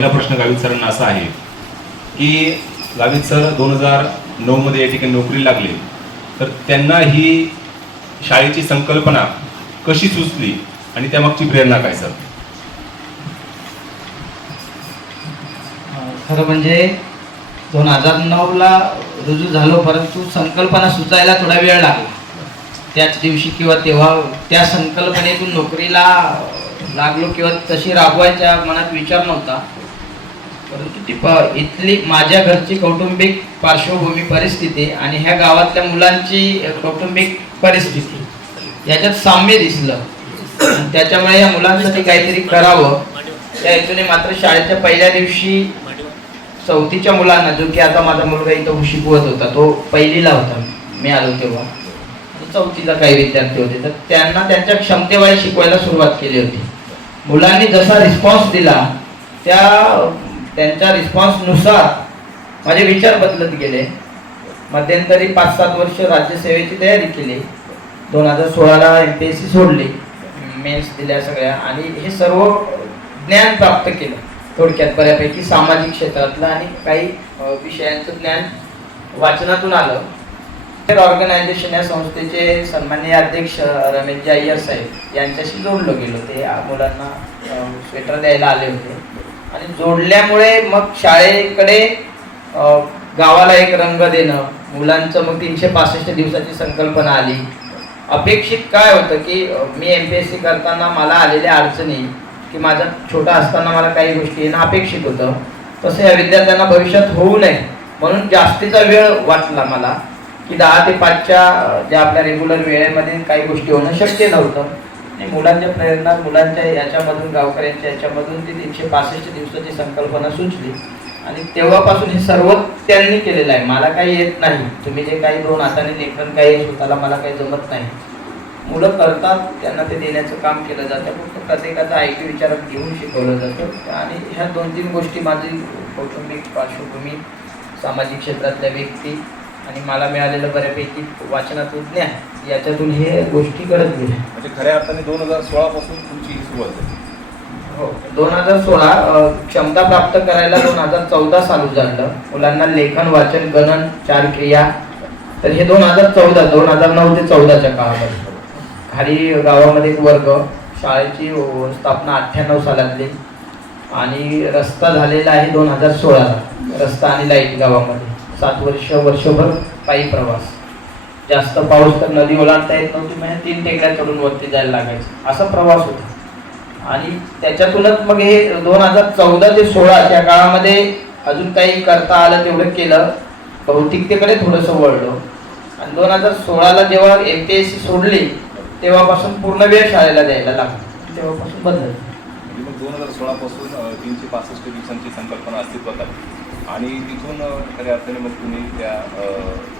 पहिला प्रश्न गावित सरांना असा आहे की गावित सर 2009 मध्ये या ठिकाणी नोकरीला लागले, तर त्यांना ही शाळेची संकल्पना कशी सुचली आणि त्यामागची प्रेरणा काय सर? खरं म्हणजे 2009 ला रुजू झालो, परंतु संकल्पना सुचायला थोडा वेळ लागला. त्याच दिवशी किंवा तेव्हा त्या संकल्पनेतून नोकरीला लागलो किंवा तशी राबवायच्या मनात विचार नव्हता. परंतु ती इथली माझ्या घरची कौटुंबिक पार्श्वभूमी परिस्थिती आणि ह्या गावातल्या मुलांची कौटुंबिक परिस्थिती याच्यात साम्य दिसलं. त्याच्यामुळे या मुलांसाठी काहीतरी करावं त्या हेतूने मात्र शाळेच्या पहिल्या दिवशी चौथीच्या मुलांना, जो की आता माझा मुलगा इथं शिकवत होता, तो पहिलीला होता मी आलो तेव्हा, चौथीला काही विद्यार्थी होते, तर त्यांना त्यांच्या क्षमतेवर शिकवायला सुरुवात केली होती. मुलांनी जसा रिस्पॉन्स दिला त्यांच्या रिस्पॉन्सनुसार माझे विचार बदलत गेले. मध्यंतरी 5-7 वर्ष राज्यसेवेची तयारी केली. 2016ला MPSC सोडली, मेन्स दिल्या सगळ्या, आणि हे सर्व ज्ञान प्राप्त केलं थोडक्यात बऱ्यापैकी सामाजिक क्षेत्रातलं, आणि काही विषयांचं ज्ञान वाचनातून आलं. ऑर्गनायझेशन या संस्थेचे सन्माननीय अध्यक्ष रमेशजी अय्यर साहेब यांच्याशी जोडलो गेलो. ते मुलांना स्वेटर द्यायला आले होते आणि जोडल्यामुळे मग शाळेकडे गावाला एक रंग देणं, मुलांचं मग 365 दिवसाची संकल्पना आली. अपेक्षित काय होतं की मी MPSC करताना मला आलेल्या अडचणी, की माझा छोटा असताना मला काही गोष्टी येणं अपेक्षित होतं, तसं या विद्यार्थ्यांना भविष्यात होऊ नये म्हणून जास्तीचा वेळ वाटला मला, की 10 ते 5च्या ज्या आपल्या रेग्युलर वेळेमध्ये काही गोष्टी होणं शक्य नव्हतं. आणि मुलांच्या प्रेरणा, मुलांच्या याच्यामधून, गावकऱ्यांच्या याच्यामधून ती 365 दिवसाची संकल्पना सुचली आणि तेव्हापासून हे सर्व त्यांनी केलेलं आहे. मला काही येत नाही, तुम्ही जे काही 2 हाताने लेखन काही स्वतःला मला काही जमत नाही, मुलं करतात, त्यांना ते देण्याचं काम केलं जातं. फक्त प्रत्येकाचा IQ विचारात घेऊन शिकवलं जातं. आणि ह्या 2-3 गोष्टी, माझी कौटुंबिक पार्श्वभूमी, सामाजिक क्षेत्रातल्या व्यक्ती आणि मला मिळालेलं बऱ्यापैकी वाचनातून ज्ञान, याच्यातून हे गोष्टी करत गेल्या. म्हणजे खऱ्या अर्थाने 2016 पासून तुमची ही सुरुवात झाली? हो, 2016 क्षमता प्राप्त करायला 2014 चालू झालं. मुलांना लेखन, वाचन, गणन, 4 क्रिया, तर हे 2009 ते 14च्या काळामध्ये. खाली गावामध्ये एक वर्ग, शाळेची स्थापना 98 सालातली, आणि रस्ता झालेला आहे 2016ला. रस्ता आणि लाईट गावामध्ये 7 वर्षभर पायी प्रवास. जास्त पाऊस तर नदी ओलांडता येत नव्हती, म्हणजे 3 टेकड्या चढून वरती जायला लागायचं, असा प्रवास होता. आणि त्याच्यातूनच मग हे 2014 ते 16 त्या काळामध्ये अजून काही करता आलं तेवढं केलं, भौतिकतेकडे थोडंसं वळलो. आणि 2016ला जेव्हा MPSC सोडली तेव्हापासून पूर्ण वेळ शाळेला द्यायला लागला, तेव्हापासून बदललं. मग 2016 पासून 365 दिवसांची संकल्पना अस्तित्वात आली आणि तिथून खऱ्या अर्थाने मग तुम्ही त्या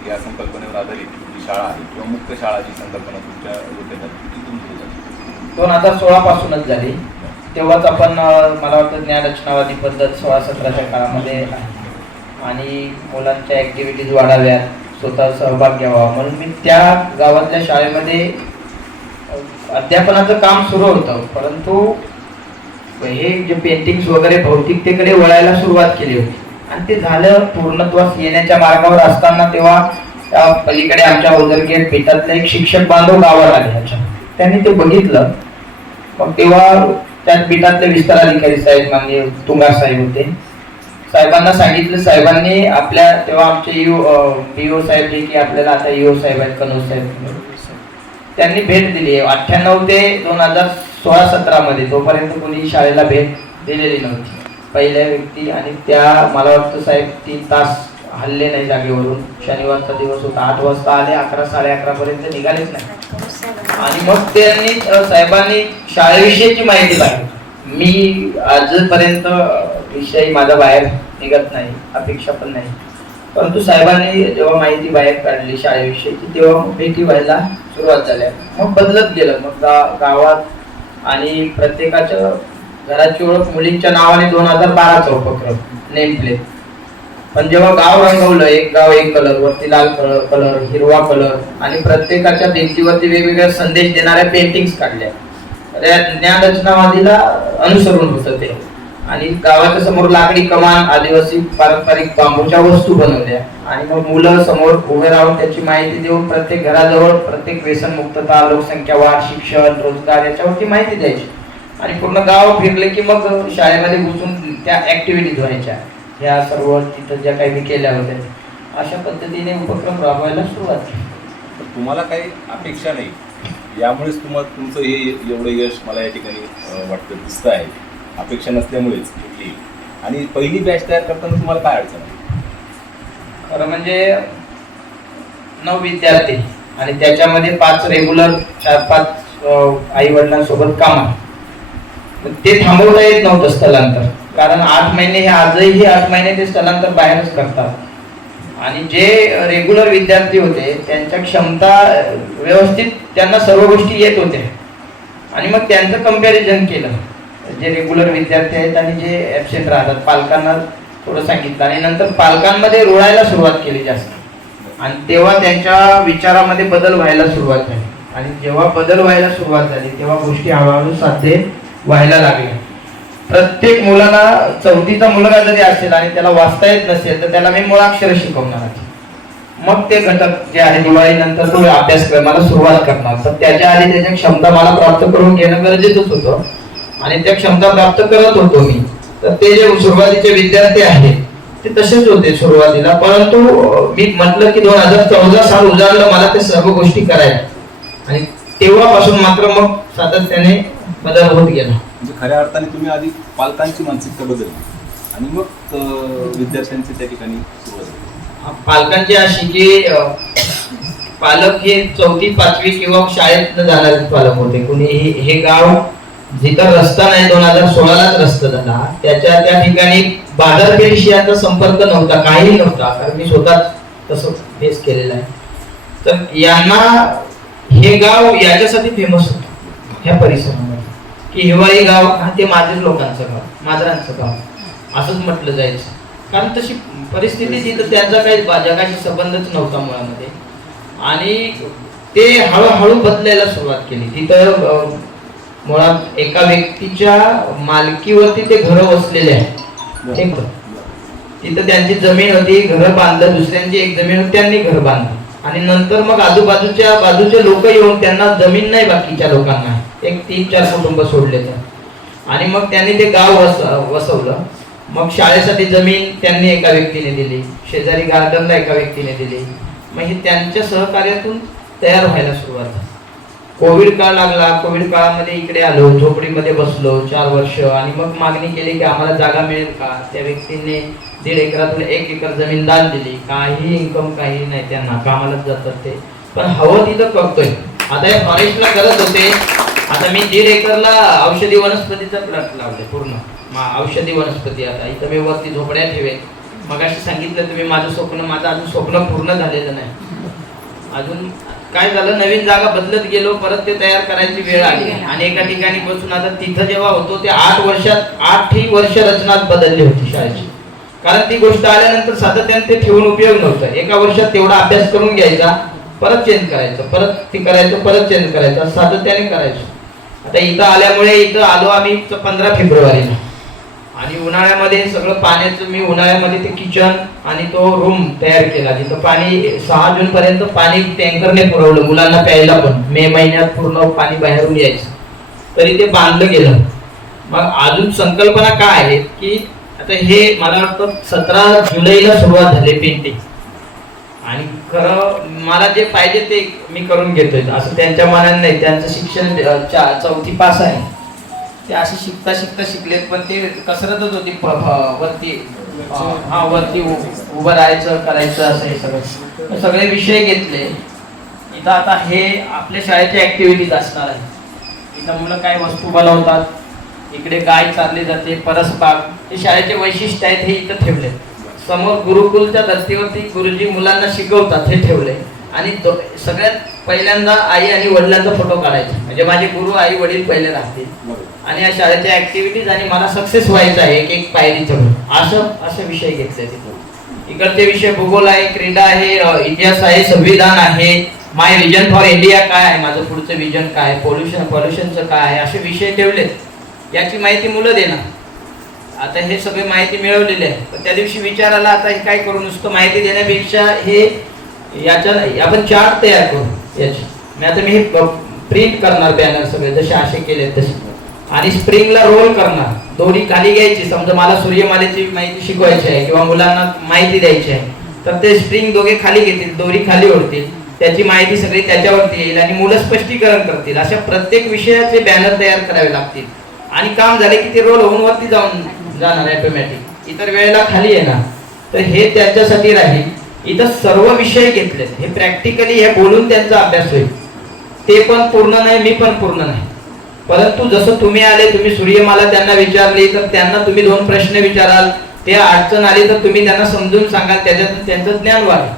या संकल्पनेवर आधारित जी शाळा आहे किंवा मुक्त शाळा जी संकल्पना तुमच्या डोक्यात तिथून सुरू झाली? 2016 पासूनच झाली. तेव्हाच आपण मला वाटतं ज्ञानरचनावादी पद्धत 16-17च्या काळामध्ये आहे, आणि मुलांच्या ॲक्टिव्हिटीज वाढाव्यात, स्वतः सहभाग घ्यावा म्हणून मी त्या गावातल्या शाळेमध्ये अध्यापनाचं काम सुरू होतं. परंतु हे जे पेंटिंग्स वगैरे भौतिकतेकडे वळायला सुरुवात केली होती, आणि ते झालं पूर्णत्वास येण्याच्या मार्गावर असताना तेव्हा पलीकडे आमच्या ओझरगेट पेठातले एक शिक्षक बांधव गावाला आले. त्यांनी ते बघितलं. मग तेव्हा त्यात पेठातले विस्तार अधिकारी साहेब माननीय तुंगार साहेब होते. साहेबांना सांगितलं, साहेबांनी आपल्या तेव्हा आमचे PO साहेब, जे की आपल्याला आता EO साहेब आहेत, कनोज साहेब, त्यांनी भेट दिली 98 ते 2016-17 मध्ये. तोपर्यंत कोणी शाळेला भेट दिलेली नव्हती, पहिल्या व्यक्ती. आणि त्या मला वाटतं साहेब 3 तास हल्ले नाही जागेवरून. शनिवारचा दिवस होता, 8 वाजता आले, 11-11:30 पर्यंत निघालेच नाही. आणि मग त्यांनी साहेबांनी शाळेविषयीची माहिती पाहिजे. मी आजपर्यंत विषय माझा बाहेर निघत नाही, अपेक्षा पण नाही, परंतु साहेबांनी जेव्हा माहिती बाहेर काढली शाळेविषयीची, तेव्हा भेटी व्हायला सुरुवात झाल्या. मग बदलत गेलं. मग गावात आणि प्रत्येकाच्या घराची ओळख मुलींच्या नावाने 2012चा उपक्रम, नेम प्लेट. पण जेव्हा गाव रंगवलं, एक गाव एक कलर, वरती लाल कलर, हिरवा कलर, आणि प्रत्येकाच्या भिंतीवरती वेगवेगळे संदेश देणाऱ्या पेंटिंग्स काढल्या. ज्ञान रचनावादीला अनुसरून होतं ते. आणि गावाच्या समोर लाकडी कमान, आदिवासी पारंपरिक बांबूच्या वस्तू बनवल्या आणि मग मुलं समोर उभे राहून त्याची माहिती देऊन प्रत्येक घराजवळ प्रत्येक व्यसनमुक्तता, लोकसंख्या वाढ, शिक्षण, रोजगार याच्यावरती माहिती द्यायची. आणि पूर्ण गाव फिरले की मग शाळेमध्ये घुसून त्या ऍक्टिव्हिटीज व्हायच्या. ह्या सर्व तिथं ज्या काही मी केल्या होत्या अशा पद्धतीने उपक्रम राबवायला सुरुवात केली. तुम्हाला काही अपेक्षा नाही, यामुळेच तुमचं हे एवढं यश मला या ठिकाणी वाटतं दिसतं आहे. अपेक्षा नसल्यामुळेच कुठली. आणि पहिली बॅच तयार करताना तुम्हाला काय अडचण आहे? खरं म्हणजे 9 विद्यार्थी आणि त्याच्यामध्ये 5 रेग्युलर, 4-5 आई वडिलांसोबत कामात. ते थांबवता येत नव्हतं स्थलांतर, कारण 8 महिने हे आजही 8 महिने ते स्थलांतर बाहेरच करतात. आणि जे रेग्युलर विद्यार्थी होते त्यांच्या क्षमता व्यवस्थित, त्यांना सर्व गोष्टी येत होत्या. आणि मग त्यांचं कंपॅरिझन केलं, जे रेग्युलर विद्यार्थी आहेत आणि जे ॲबसेंट राहतात, पालकांना थोडं सांगितलं आणि नंतर पालकांमध्ये रुळायला सुरुवात केली जास्त. आणि तेव्हा त्यांच्या विचारामध्ये बदल व्हायला सुरुवात झाली. आणि जेव्हा बदल व्हायला सुरुवात झाली तेव्हा गोष्टी हळूहळू साध्य व्हायला लागल्या. प्रत्येक मुलाला 4थीचा मुलगा जरी असेल आणि त्याला वाचता येत नसेल तर त्याला मी मुळाक्षर शिकवणार आहे. मग ते घटक जे आहे दिवाळीनंतर तो अभ्यासक्रमाला सुरुवात करणार. तर त्याच्या आधी त्याच्या क्षमता मला प्राप्त करून घेणं गरजेचंच होतं आणि त्या क्षमता प्राप्त करत होतो मी. तर ते जे सुरुवातीचे विद्यार्थी आहेत ते तसेच होते सुरुवातीला, परंतु मी म्हटलं की 2014 साल उजाडलं मला ते सर्व गोष्टी करायला. आणि तेव्हापासून मात्र मग सातत्याने बदल होत गेला. म्हणजे खऱ्या अर्थाने तुम्ही आधी पालकांची मानसिकता बदलली आणि मग विद्यार्थ्यांची त्या ठिकाणी सुरुवात झाली. पालकांची अशी की पालक हे 4थी 5वी किंवा शाळेत न जाणारे पालक होते. कुणी हे गाव जिथं रस्ता नाही, 2016लाच रस्ता झाला, त्या ठिकाणी बाजारपेठेशी आता संपर्क नव्हता, काही नव्हता, कारण मी स्वतः तसं फेस केलेलं आहे. तर यांना हे गाव याच्यासाठी फेमस होतं ह्या परिसरामध्ये की हिवाळी गाव हा ते माझ्याच लोकांचं गाव, माजरांचं गाव असंच म्हटलं जायचं. कारण तशी परिस्थिती तिथं त्यांचा काही जगाशी संबंधच नव्हता मुळामध्ये. आणि ते हळूहळू बदलायला सुरुवात केली. तिथं मुळात एका व्यक्तीच्या मालकीवरती ते घरं वसलेले आहेत. तिथं त्यांची जमीन होती, घरं बांधलं, दुसऱ्यांची एक जमीन होती, त्यांनी घर बांधलं. आणि नंतर मग बाजूचे लोक येऊन त्यांना जमीन नाही, बाकीच्या लोकांना एक 3-4 कुटुंब सोडले तर. आणि मग त्यांनी ते गाव वसवलं. मग शाळेसाठी जमीन त्यांनी एका व्यक्तीने दिली, शेजारी गार्डनला एका व्यक्तीने दिली. मग हे त्यांच्या सहकार्यातून तयार व्हायला सुरुवात झाली. कोविड काळ लागला. कोविड काळामध्ये इकडे आलो, झोपडीमध्ये बसलो 4 वर्ष. आणि मग मागणी केली की आम्हाला जागा मिळेल का. त्या व्यक्तीने 1.5 एकरातून 1 एकर जमीन दान दिली. काही इन्कम काही नाही, त्यांना कामालाच जातात ते, पण हवं तिथं करतोय. आता या फॉरेस्टला करत होते. आता मी 1.5 एकरला औषधी वनस्पतीचा प्लॉट लावले, पूर्ण औषधी वनस्पती. आता इथं मी वरती झोपड्या ठेवेल. मग अशी सांगितलं तुम्ही, माझं अजून स्वप्न पूर्ण झालेलं नाही. अजून काय झालं, नवीन जागा बदलत गेलो, परत ते तयार करायची वेळ आली. आणि एका ठिकाणी बसून आता तिथं जेव्हा होतो ते 8 वर्ष रचनाच बदलली होती शाळेची. कारण ती गोष्ट आल्यानंतर सातत्याने ते ठेवून उपयोग नव्हता. एका वर्षात तेवढा अभ्यास करून घ्यायचा, परत चेंज करायचं, परत ते करायचं, परत चेंज करायचं, सातत्याने करायचं. आता इथं आल्यामुळे इथं आलो आम्ही 15 फेब्रुवारीला. आणि उन्हाळ्यामध्ये सगळं पाण्याचं, मी उन्हाळ्यामध्ये ते किचन आणि तो रूम तयार केला. तिथं पाणी 6 जून पर्यंत पाणी टँकरने पुरवलं मुलांना प्यायला, पण मे महिन्यात पूर्ण पाणी बाहेरून यायचं, तरी ते बांधलं गेलं. मग अजून संकल्पना काय आहे की आता हे मला वाटतं 17 जुलैला सुरुवात झाली पेंटिंग. आणि खरं मला जे पाहिजे ते मी करून घेतोय, असं त्यांच्या मनाने नाही. त्यांचं शिक्षण 4थी पास आहे, ते असे शिकता शिकलेत, पण ते कसरतच होती वरती उभं राहायचं, करायचं, असं हे सगळे विषय घेतले. इथं आता हे आपल्या शाळेच्या ऍक्टिव्हिटीज असणार आहे. इथं मुलं काय वस्तू बनवतात, इकडे गाय चालली जाते, परसबाग, हे शाळेचे वैशिष्ट्य आहेत, हे इथं ठेवले. समोर गुरुकुलच्या धर्तीवरती गुरुजी मुलांना शिकवतात, हे ठेवले. आणि सगळ्यात पहिल्यांदा आई आणि वडिलांचा फोटो काढायचा, म्हणजे माझे गुरु आई वडील पहिले राहतील. आणि या शाळेच्या ऍक्टिव्हिटीज आणि मला सक्सेस व्हायचं आहे, एक पायरी चढून, असे विषय घेतले तिथे. इकडचे विषय भूगोल आहे, क्रीडा आहे, इतिहास आहे, संविधान आहे, माय विजन फॉर इंडिया काय आहे, माझं पुढचं विजन काय, पॉल्युशनचं काय आहे, असे विषय ठेवलेत. याची माहिती मुलं देणार. आता हे सगळी माहिती मिळवलेली आहे, पण त्या दिवशी विचार आला आता हे काय करू, नुसतं माहिती देण्यापेक्षा हे याच्या आपण चार्ट तयार करू याची. आता मी हे प्रिंट करणार बॅनर सगळे जसे असे केले तसे, आणि स्प्रिंगला रोल करणार. दोरी खाली घ्यायची, समजा मला सूर्यमालेची माहिती शिकवायची आहे किंवा मुलांना माहिती द्यायची आहे, तर ते स्प्रिंग दोघे खाली घेतील, दोरी खाली ओढतील, त्याची माहिती सगळी त्याच्यावरती येईल आणि मुलं स्पष्टीकरण करतील. अशा प्रत्येक विषयाचे बॅनर तयार करावे लागतील आणि काम झाले की ते रोल होऊन वरती जाऊन जाणार ऑटोमॅटिक, इतर वेळेला खाली येणार. तर हे त्याच्यासाठी राहील. इथं सर्व विषय घेतले, हे प्रॅक्टिकली हे बोलून त्यांचा अभ्यास होईल. ते पण पूर्ण नाही, मी पण पूर्ण नाही, परंतु जसं तुम्ही आले, तुम्ही सूर्यमाला त्यांना विचारली तर त्यांना तुम्ही 2 प्रश्न विचाराल, ते अडचण आली तर तुम्ही त्यांना समजून सांगाल, त्याच्यातून त्यांचं ज्ञान वाढेल.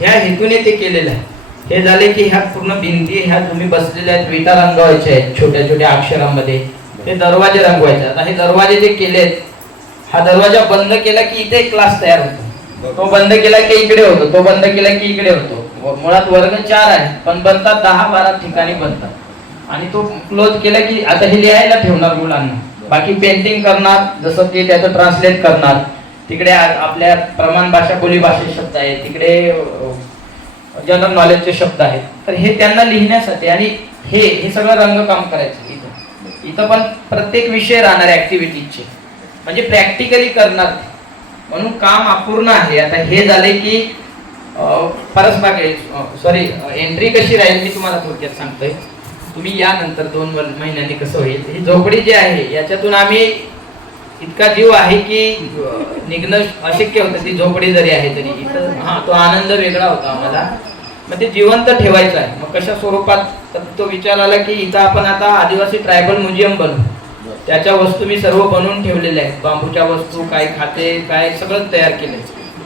ह्या हेतूने ते केलेलं आहे. हे झाले की ह्या पूर्ण भिंती ह्या तुम्ही बसलेल्या आहेत, विटा रंगवायच्या आहेत छोट्या छोट्या अक्षरांमध्ये, ते दरवाजे रंगवायचे. आता हे दरवाजे जे केलेत, हा दरवाजा बंद केला की इथे एक क्लास तयार होतो, तो बंद केला की इकडे होतो, तो बंद केला की इकडे होतो. मुळात वर्ग 4 आहे, पण बनतात 10-12 ठिकाणी बनतात. आणि तो क्लोज केला की आता हे लिहायला ठेवणार मुलांना, बाकी पेंटिंग करणार, जसं ते त्याचं ट्रान्सलेट करणार. तिकडे आपल्या प्रमाण भाषा बोली भाषेचे शब्द आहेत, तिकडे जनरल नॉलेजचे शब्द आहेत. तर हे त्यांना लिहिण्यासाठी आणि हे सगळं रंगकाम करायचं. इथं पण प्रत्येक विषय राहणार ऍक्टिव्हिटीजचे, म्हणजे प्रॅक्टिकली करणार, म्हणून काम अपूर्ण आहे. आता हे झाले की परसबाग सॉरी एंट्री कशी राहील मी तुम्हाला थोडक्यात सांगतोय. तुम्ही यानंतर 2 महिन्यांनी कसं होईल, ही झोपडी जी आहे याच्यातून आम्ही इतका जीव आहे की निघणं अशक्य होतं. ती झोपडी जरी आहे तरी इथं तो आनंद वेगळा होता आम्हाला. मग ते जिवंत ठेवायचं आहे. मग कशा स्वरूपात, तर तो विचार आला की इथं आपण आता आदिवासी ट्रायबल म्युझियम बनवू. त्याच्या वस्तू मी सर्व बनवून ठेवलेल्या आहेत, बांबूच्या वस्तू, काय खाते काय सगळं तयार केलंय.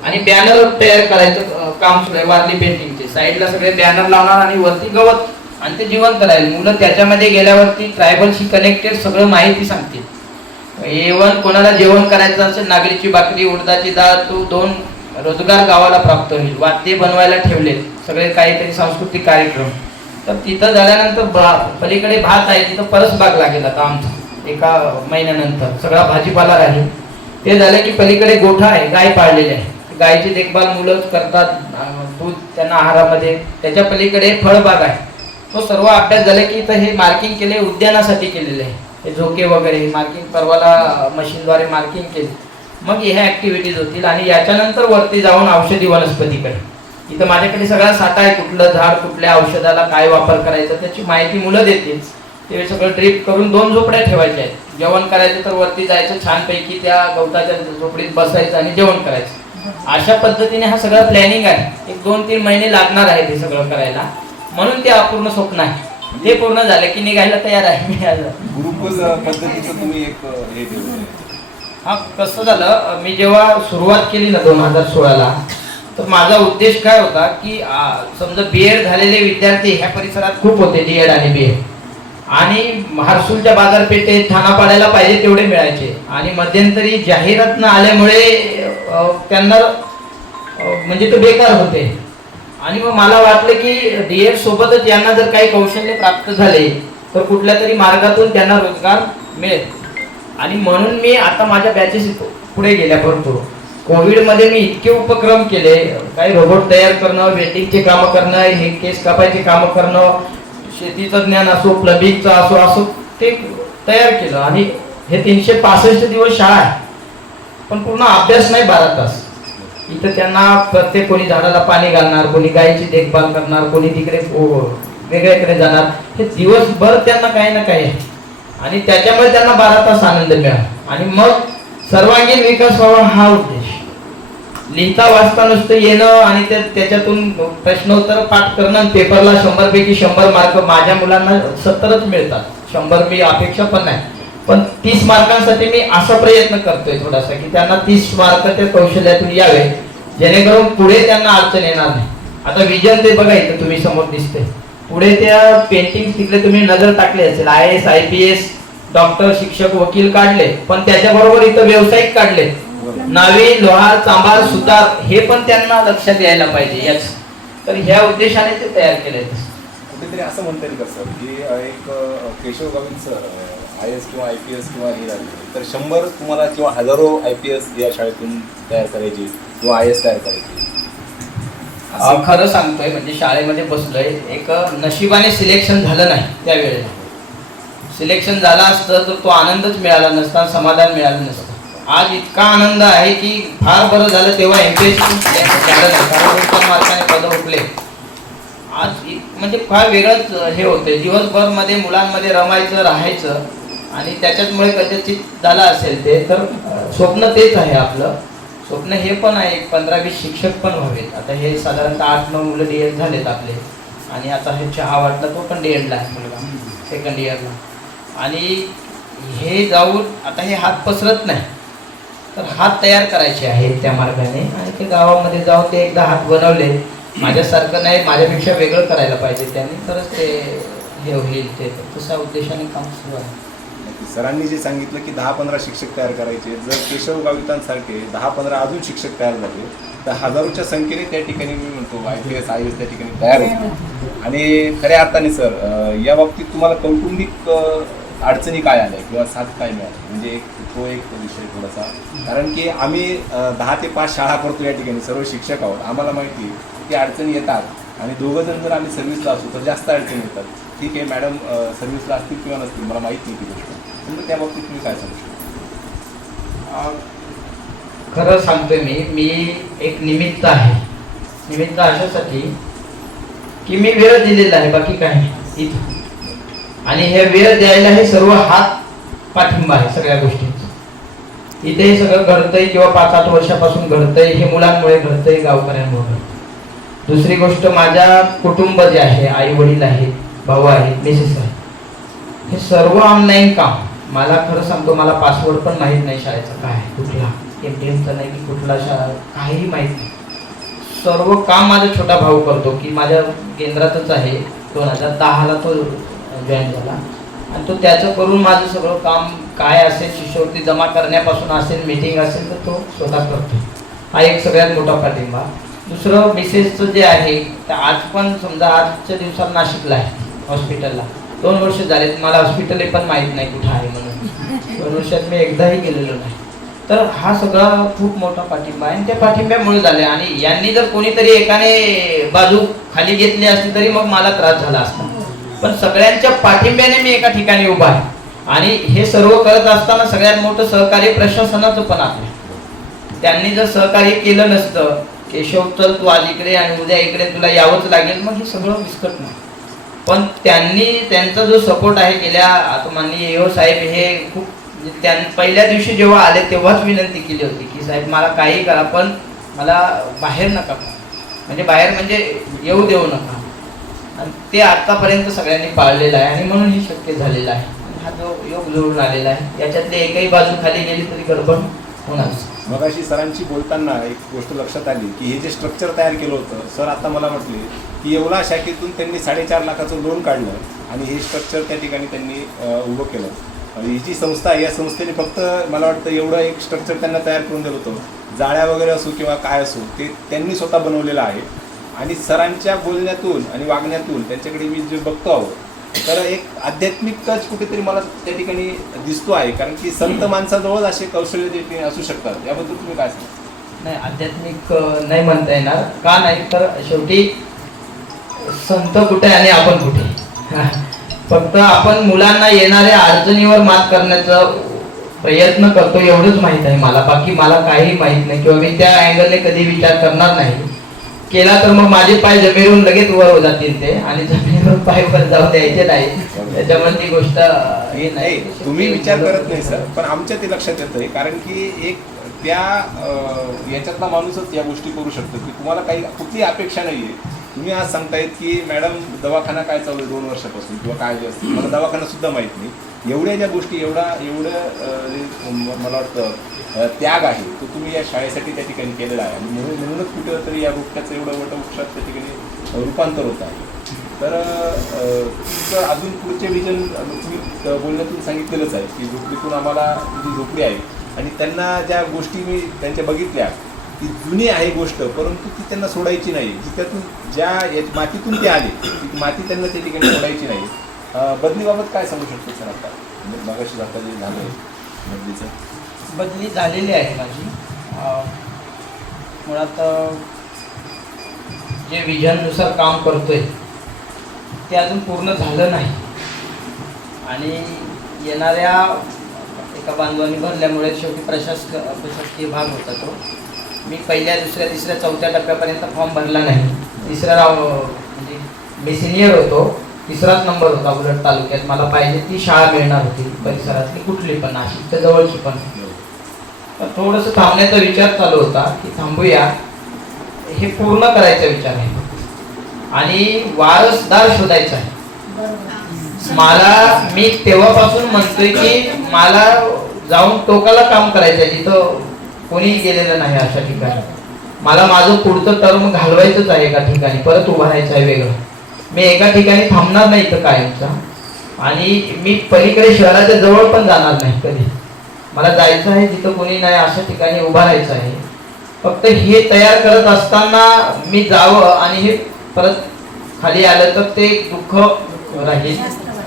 आणि बॅनर तयार करायचं काम सुरू आहे, वारली पेंटिंगचे. साईडला सगळे बॅनर लावणार आणि वरती गवत, आणि ते जिवंत राहील. मुलं त्याच्यामध्ये गेल्यावरती ट्रायबलशी कनेक्टेड सगळं माहिती सांगतील. इव्हन कोणाला जेवण करायचं असेल, नागलीची भाकरी, उडदाची डाळ, तो 2 रोजगार गावाला प्राप्त होईल. वाद्य बनवायला ठेवले सगळे, काहीतरी सांस्कृतिक कार्यक्रम. तर तिथं झाल्यानंतर पलीकडे भात आहे, तिथं परसबाग लागेल आता आमचा 1 महिन्यानंतर, सगळा भाजीपाला राहील. ते झालं की पलीकडे गोठा आहे, गाय पाळलेली आहे, गायची देखभाल मुलंच करतात, दूध त्यांना आहारामध्ये. त्याच्या पलीकडे फळबाग आहे. तो सर्व अभ्यास झाला की इथं हे मार्किंग केले, उद्यानासाठी केलेले आहे. हे झोके वगैरे मार्किंग परवाला मशीनद्वारे मार्किंग केली. मग ह्या ऍक्टिव्हिटीज होतील. आणि याच्यानंतर वरती जाऊन औषधी वनस्पतीकडे, इथं माझ्याकडे सगळा साठा आहे, कुठलं झाड कुठल्या औषधाला काय वापर करायचा त्याची माहिती मुलं देतील. ते सगळं ड्रिप करून 2 झोपड्या ठेवायच्या आहेत. जेवण करायचं तर वरती जायचं, छानपैकी त्या गवताच्या झोपडीत बसायचं आणि जेवण करायचं. अशा पद्धतीने हा सगळा प्लॅनिंग आहे. 1-2-3 महिने लागणार आहे ते सगळं करायला, म्हणून ते अपूर्ण स्वप्न आहे. ते पूर्ण झालं की निघायला तयार आहे. गुरुकुल पद्धतीचं तुम्ही एक हे दिलं. हा कसं झालं, मी जेव्हा सुरुवात केली ना 2016ला, तर माझा उद्देश काय होता की समजा BEd झालेले विद्यार्थी ह्या परिसरात खूप होते, DEd आणि BEd, आणि हर्सूलच्या बाजारपेठेत ठाणापाड्याला पाहिजे तेवढे मिळायचे. आणि मध्यंतरी जाहिरात न आल्यामुळे त्यांना म्हणजे ते बेकार होते. आणि मग मला वाटलं की DEd सोबतच यांना जर काही कौशल्य प्राप्त झाले तर कुठल्या तरी मार्गातून त्यांना रोजगार मिळेल. आणि म्हणून मी आता माझ्या बॅचेस पुढे गेल्या भरपूर. कोविडमध्ये मी इतके उपक्रम केले, काही रोबोट तयार करणं, वेल्डिंगचे कामं करणं, हे केस कापायचे कामं करणं, शेतीचं ज्ञान असो, प्लंबिंगचं असो ते तयार केलं. आणि हे 365 दिवस शाळा आहे, पण पूर्ण अभ्यास नाही 12 तास. इथं त्यांना प्रत्येक कोणी झाडाला पाणी घालणार, कोणी गायीची देखभाल करणार, कोणी तिकडे वेगळ्याकडे जाणार. हे दिवसभर त्यांना काही ना काही, आणि त्याच्यामुळे त्यांना 12 तास आनंद मिळाला. आणि मग सर्वांगीण विकास व्हावा हा उद्देश. लिहिता वाचता नुसतं येणं आणि त्याच्यातून प्रश्नोत्तर पाठ करणं, आणि पेपरला 100 पैकी 100 मार्क. माझ्या मुलांना 70च मिळतात, 100 मी अपेक्षा पण नाही. पण 30 मार्कांसाठी मी असा प्रयत्न करतोय थोडासा की त्यांना 30 मार्क त्या कौशल्यातून यावे, जेणेकरून पुढे त्यांना अडचण येणार नाही. आता विजन ते बघा इथं तुम्ही समोर दिसते, पुढे त्या पेंटिंग तिकडे तुम्ही नजर टाकली असेल, IAS IPS डॉक्टर शिक्षक वकील काढले, पण त्याच्याबरोबर इथं व्यावसायिक काढले, नावी लोहार चांभार सुतार, हे पण त्यांना लक्षात यायला पाहिजे याच. तर ह्या उद्देशाने ते तयार केले. कुठेतरी असं म्हणता येईल का सर की एक केशव गावित सर IAS किंवा IPS किंवा हे झाले तर 100 तुम्हाला किंवा हजारो IPS या शाळेतून तयार करायची किंवा IAS तयार करायची. खरं सांगतोय म्हणजे शाळेमध्ये बसलोय एक नशिबाने सिलेक्शन झालं नाही त्यावेळेला. सिलेक्शन झालं असतं तर तो आनंदच मिळाला नसता, समाधान मिळालं नसतं. आज इतका आनंद आहे की फार बरं झालं तेव्हा MPSC झालं नाही कारण 2 मार्काने पदं उठले. आज म्हणजे फार वेगळंच हे होतं. दिवसभर मध्ये मुलांमध्ये रमायचं राहायचं आणि त्याच्याचमुळे कदाचित झालं असेल ते. तर स्वप्न तेच आहे आपलं. स्वप्न हे पण आहे 15-20 शिक्षक पण व्हावेत. आता हे साधारणतः 8-9 मुलं DED झालेत आपले आणि आता हे चहा वाटला तो पण DEDला आहे मुलगा सेकंड इयरला. आणि हे जाऊन आता हे हात पसरत नाही तर हात तयार करायचे आहेत त्या मार्गाने आणि ते गावामध्ये जाऊन ते एकदा हात बनवले माझ्यासारखं नाही माझ्यापेक्षा वेगळं करायला पाहिजे त्यांनी तरच ते हे होईल. ते तशा उद्देशाने काम सुरू आहे. सरांनी जे सांगितलं की 10-15 शिक्षक तयार करायचे, जर केशव गावितांसारखे 10-15 अजून शिक्षक तयार झाले तर हजारोच्या संख्येने त्या ठिकाणी मी म्हणतो IPS IAS त्या ठिकाणी तयार होतो. आणि खऱ्या अर्थाने सर या बाबतीत तुम्हाला कौटुंबिक अडचणी काय आल्या किंवा साथ काय मिळाली म्हणजे तो एक विषय थोडासा. कारण की आम्ही 10 ते 5 शाळा करतो या ठिकाणी सर्व शिक्षक आहोत. आम्हाला माहिती की अडचणी येतात आणि दोघंजण जर आम्ही सर्व्हिसला असू तर जास्त अडचणी येतात. ठीक आहे मॅडम सर्व्हिसला असतील किंवा नसतील मला माहीत नाही ती गोष्ट पण त्या बाबतीत तुम्ही काय सांगू शकता? खरं सांगतोय मी एक निमित्त आहे. निमित्त अशासाठी की मी वेळ दिलेला आहे बाकी काय नाही इथं. आणि हे वेळ द्यायला हे सर्व हात पाठिंबा आहे सगळ्या गोष्टींचा. इथे हे सगळं घडतंय किंवा 5-8 वर्षापासून घडतंय हे मुलांमुळे घडतंय गावकऱ्यांमुळे. दुसरी गोष्ट माझ्या कुटुंब जे आहे आई वडील आहेत भाऊ आहेत मिसेस आहे हे सर्व ऑनलाईन काम. मला खरं सांगतो मला पासवर्ड पण माहीत नाही शाळेचा काय कुठला MTMचा नाही की कुठला शाळा काहीही माहीत नाही. सर्व काम माझा छोटा भाऊ करतो की माझ्या केंद्रातच आहे. 2010ला तो जॉईन झाला आणि तो त्याचं करून माझं सगळं काम काय असेल शिष्यवृत्ती जमा करण्यापासून असेल मीटिंग असेल तर तो स्वतः करतो. हा एक सगळ्यात मोठा पाठिंबा. दुसरं मिसेसचं जे आहे तर आज पण समजा आजच्या दिवसात नाशिकला आहे हॉस्पिटलला 2 वर्ष झालेत. मला हॉस्पिटल पण माहीत नाही कुठं आहे म्हणून 2 वर्षात मी एकदाही गेलेलो नाही. तर हा सगळा खूप मोठा पाठिंबा आहे आणि त्या पाठिंब्यामुळे झाले. आणि यांनी जर कोणीतरी एकाने बाजू खाली घेतली असती तरी मग मला त्रास झाला असता. पण सगळ्यांच्या पाठिंब्याने मी एका ठिकाणी उभा आहे. आणि हे सर्व करत असताना सगळ्यात मोठं सहकार्य प्रशासनाचं पण आहे. त्यांनी जर सहकार्य केलं नसतं केशव चल तू आज इकडे आणि उद्या इकडे तुला यावंच लागेल मग हे सगळं विस्कट नाही. पण त्यांचा जो सपोर्ट आहे गेल्या आता माननीय EO साहेब हे खूप पहिल्या दिवशी जेव्हा आले तेव्हाच विनंती केली होती की साहेब मला काही करा पण मला बाहेर नका म्हणजे बाहेर म्हणजे येऊ देऊ नका. आणि ते आतापर्यंत सगळ्यांनी पाळलेलं आहे आणि म्हणून हे शक्य झालेलं आहे. हा जो योग जुळून आलेला आहे याच्यातली एकही बाजू खाली गेली तरी गडबड होणार. मगाशी सरांशी बोलताना एक गोष्ट लक्षात आली की हे जे स्ट्रक्चर तयार केलं होतं सर आता मला म्हटले की येवला शाखेतून त्यांनी 4.5 लाखाचं लोन काढलं आणि हे स्ट्रक्चर त्या ठिकाणी त्यांनी उभं केलं. ही जी संस्था आहे या संस्थेने फक्त मला वाटतं एवढं एक स्ट्रक्चर त्यांना तयार करून दिलं होतं. जाळ्या वगैरे असो किंवा काय असो ते त्यांनी स्वतः बनवलेलं आहे. आणि सरांच्या बोलण्यातून आणि वागण्यातून त्यांच्याकडे मी जे बघतो आहोत तर एक आध्यात्मिक टच कुठेतरी मला त्या ठिकाणी दिसतो आहे. कारण की संत माणसाजवळ असे कौशल्य जे असू शकतात याबद्दल तुम्ही काय सांगा? नाही आध्यात्मिक नाही म्हणता येणार का नाही तर शेवटी संत कुठे आणि आपण कुठे. फक्त आपण मुलांना येणाऱ्या अडचणीवर मात करण्याचा प्रयत्न करतो एवढंच माहीत आहे मला. बाकी मला काही माहीत नाही किंवा मी त्या अँगलने कधी विचार करणार नाही. केला तर मग माझे पाय जमिनीवरून लगेच वर जातील ते आणि जमिनीवरून पाय वर जाऊ द्यायचे नाही. त्याच्यामुळे ती गोष्ट हे नाही तुम्ही विचार करत नाही सर पण आमच्या ते लक्षात येतंय. कारण की एक त्या याच्यातला माणूसच या गोष्टी करू शकतो की तुम्हाला काही कुठली अपेक्षा नाही आहे. तुम्ही आज सांगतायत की मॅडम दवाखाना काय चालू आहे 2 वर्षापासून किंवा काय जे असते मला दवाखाना सुद्धा माहीत नाही. एवढ्या ज्या गोष्टी एवढं मला वाटतं त्याग आहे तो तुम्ही या शाळेसाठी त्या ठिकाणी केलेला आहे. आणि म्हणूनच कुठं तरी या वृक्षाचं एवढं वटवृक्षात त्या ठिकाणी रूपांतर होत आहे. तर तुमचं अजून पुढचे विजन तुम्ही बोलण्यातून सांगितलेलंच आहे की झोपडीतून आम्हाला जी झोपडी आहे आणि त्यांना ज्या गोष्टी मी त्यांच्या बघितल्या ती जुनी आहे गोष्ट परंतु ती त्यांना सोडायची नाही. जिथ्यातून ज्या मातीतून ते आले ती माती त्यांना त्या ठिकाणी सोडायची नाही. बदलीबाबत काय सांगू शकतो सर आता? मगाशी जाता जे झालं बदलीचं बदली झालेली आहे माझी. मुळात जे विजननुसार काम करतोय ते अजून पूर्ण झालं नाही आणि येणाऱ्या एका बांधवांनी भरल्यामुळे शेवटी प्रशासकीय भाग होता तो. मी पहिल्या दुसऱ्या तिसऱ्या चौथ्या टप्प्यापर्यंत फॉर्म भरला नाही. तिसरा म्हणजे मी सिनियर होतो, तिसराच नंबर होता उलट तालुक्यात. मला पाहिजे ती शाळा मिळणार होती परिसरातली, कुठली पण, नाशिकच्या जवळची पण. तर थोडंसं थांबण्याचा विचार चालू होता की थांबूया, हे पूर्ण करायचा विचार आहे आणि वारसदार शोधायचा आहे मला. मी तेव्हापासून म्हणतोय की मला जाऊन टोकाला काम करायचं आहे जिथं कोणी गेलेलं नाही अशा ठिकाणी. मला माझं पुढचं टर्म घालवायचंच आहे एका ठिकाणी, परत उभं राहायचं आहे वेगळं. मी एका ठिकाणी थांबणार नाही इथं कायमचा आणि मी पलीकडे शहराच्या जवळ पण जाणार नाही कधी. मला जायचं आहे जिथं कोणी नाही अशा ठिकाणी उभं राहायचं आहे. फक्त हे तयार करत असताना मी जावं आणि हे परत खाली आलं तर ते दुःख राहील,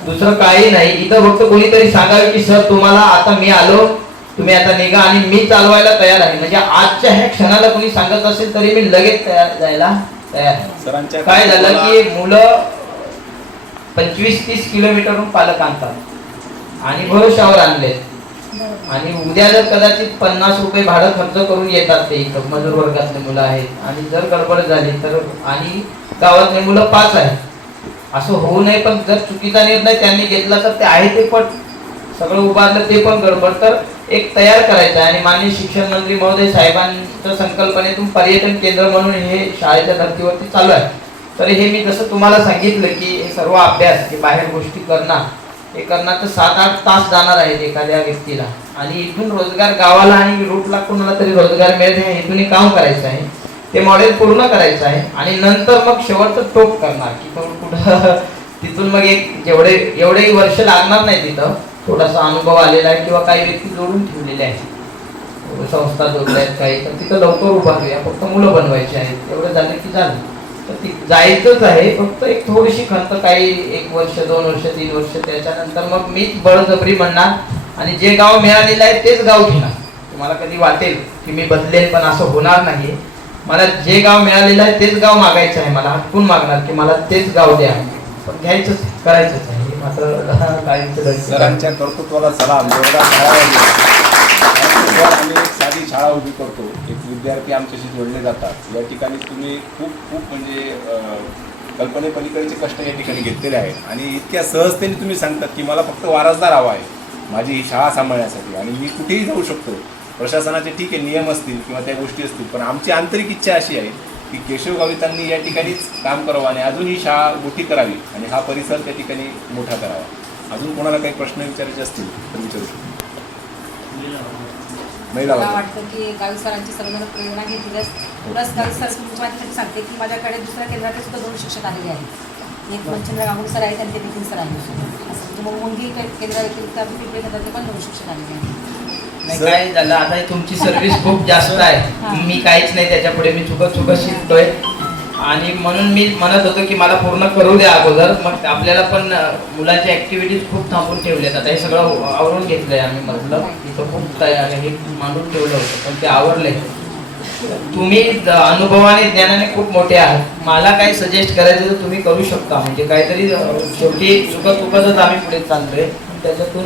दुसरं काही नाही. इथं फक्त कोणीतरी सांगावे की सर तुम्हाला आता मी आलो, तुम्ही आता निघा आणि मी चालवायला तयार आहे. म्हणजे आजच्या ह्या क्षणाला कोणी सांगत असेल तरी मी लगेच जायला तयार आहे. काय झालं की मुलं 25-30 किलोमीटरहून पालक आणतात आणि भरोशावर आणले आणि उद्या जर कदाचित 50 रुपये भाडं खर्च करून येतात ते इथं मजूर वर्गातले मुलं आहेत आणि जर गडबड झाली तर, आणि गावातले मुलं 5 आहेत, असं होऊ नये. पण जर चुकीचा निर्णय त्यांनी घेतला तर ते आहे ते पण सगळं उभारलं ते पण गडबड. तर एक तयार करायचं आहे आणि माननीय शिक्षण मंत्री महोदय साहेबांच्या संकल्पनेतून पर्यटन केंद्र म्हणून हे शाळेच्या धर्तीवरती चालू आहे. तर हे मी जसं तुम्हाला सांगितलं की हे सर्व अभ्यास की बाहेर गोष्टी करणार, हे करणार तर 7-8 तास जाणार आहेत एखाद्या व्यक्तीला आणि इथून रोजगार गावाला आणि रूटला कोणाला तरी रोजगार मिळेल हे इथून काम करायचं आहे. ते मॉडेल पूर्ण करायचं आहे आणि नंतर मग शेवटचं टोक करणार की कुठं तिथून मग एक एवढे वर्ष लागणार नाही. तिथं थोडासा अनुभव आलेला आहे किंवा काही व्यक्ती जोडून ठेवलेल्या आहेत, संस्था जोडल्या आहेत काही, तर तिथं लवकर उभारूया. फक्त मुलं बनवायची आहेत, एवढं झालं की झालं. तर ती जायचंच आहे, फक्त एक थोडीशी खंत, काही 1 वर्ष 2 वर्ष 3 वर्ष, त्याच्यानंतर मग मीच बळजबरी म्हणणार आणि जे गाव मिळालेलं आहे तेच गाव घेणार. तुम्हाला कधी वाटेल की मी बदलेन, पण असं होणार नाही. मला जे गाव मिळालेलं आहे तेच गाव मागायचं आहे, मला हटकून मागणार की मला तेच गाव द्या, पण घ्यायचंच करायचंच आहे. मात्र सरांच्या कर्तृत्वाला सलाम. आम्ही एक साधी शाळा उभी करतो, एक विद्यार्थी आमच्याशी जोडले जातात. या ठिकाणी तुम्ही खूप खूप म्हणजे कल्पनेपलीकडचे कष्ट या ठिकाणी घेतलेले आहेत आणि इतक्या सहजतेने तुम्ही सांगतात की मला फक्त वारसदार हवा आहे माझी ही शाळा सांभाळण्यासाठी आणि मी कुठेही जाऊ शकतो. प्रशासनाचे ठीक आहे नियम असतील किंवा त्या गोष्टी असतील, पण आमची आंतरिक इच्छा अशी आहे की केशव गावितांनी या ठिकाणीच काम करावं आणि अजून ही शाळा मोठी करावी आणि हा परिसर त्या ठिकाणी मोठा करावा. अजून कोणाला काही प्रश्न विचारायचे असतील तर विचारू शकतो. मला वाटतं की गावी सरांची सर्वजण प्रेरणा घेतलीच. प्लस गावी सर तुमच्या माझ्यासाठी सांगते की माझ्याकडे दुसऱ्या केंद्राचे सुद्धा 2 शिक्षक आलेले आहेत. एक मनचंद्र गांगुड सर आहेत आणि ते नितीन सर आहेत. असं म्हणजे मग मुंगी केंद्र पिंपरी केंद्राचे पण 2 शिक्षक आलेले आहेत. नाही काय झालं आता तुमची सर्व्हिस खूप जास्त आहे, मी काहीच नाही त्याच्या पुढे, मी चुकत शिकतोय आणि म्हणून मी म्हणत होतो की मला पूर्ण करू द्या अगोदर. मग आपल्याला पण मुलांच्या ऍक्टिव्हिटीज खूप थांबून ठेवल्यात. आता हे सगळं आवरून घेतलंय आम्ही, म्हटलं इथं खूप तयार हे मांडून ठेवलं होतं पण ते आवरलंय. तुम्ही अनुभवाने ज्ञानाने खूप मोठे आहात. मला काही सजेस्ट करायचं तर तुम्ही करू शकता. म्हणजे काहीतरी शेवटी चुकतच आम्ही पुढे चाललोय, त्याच्यातून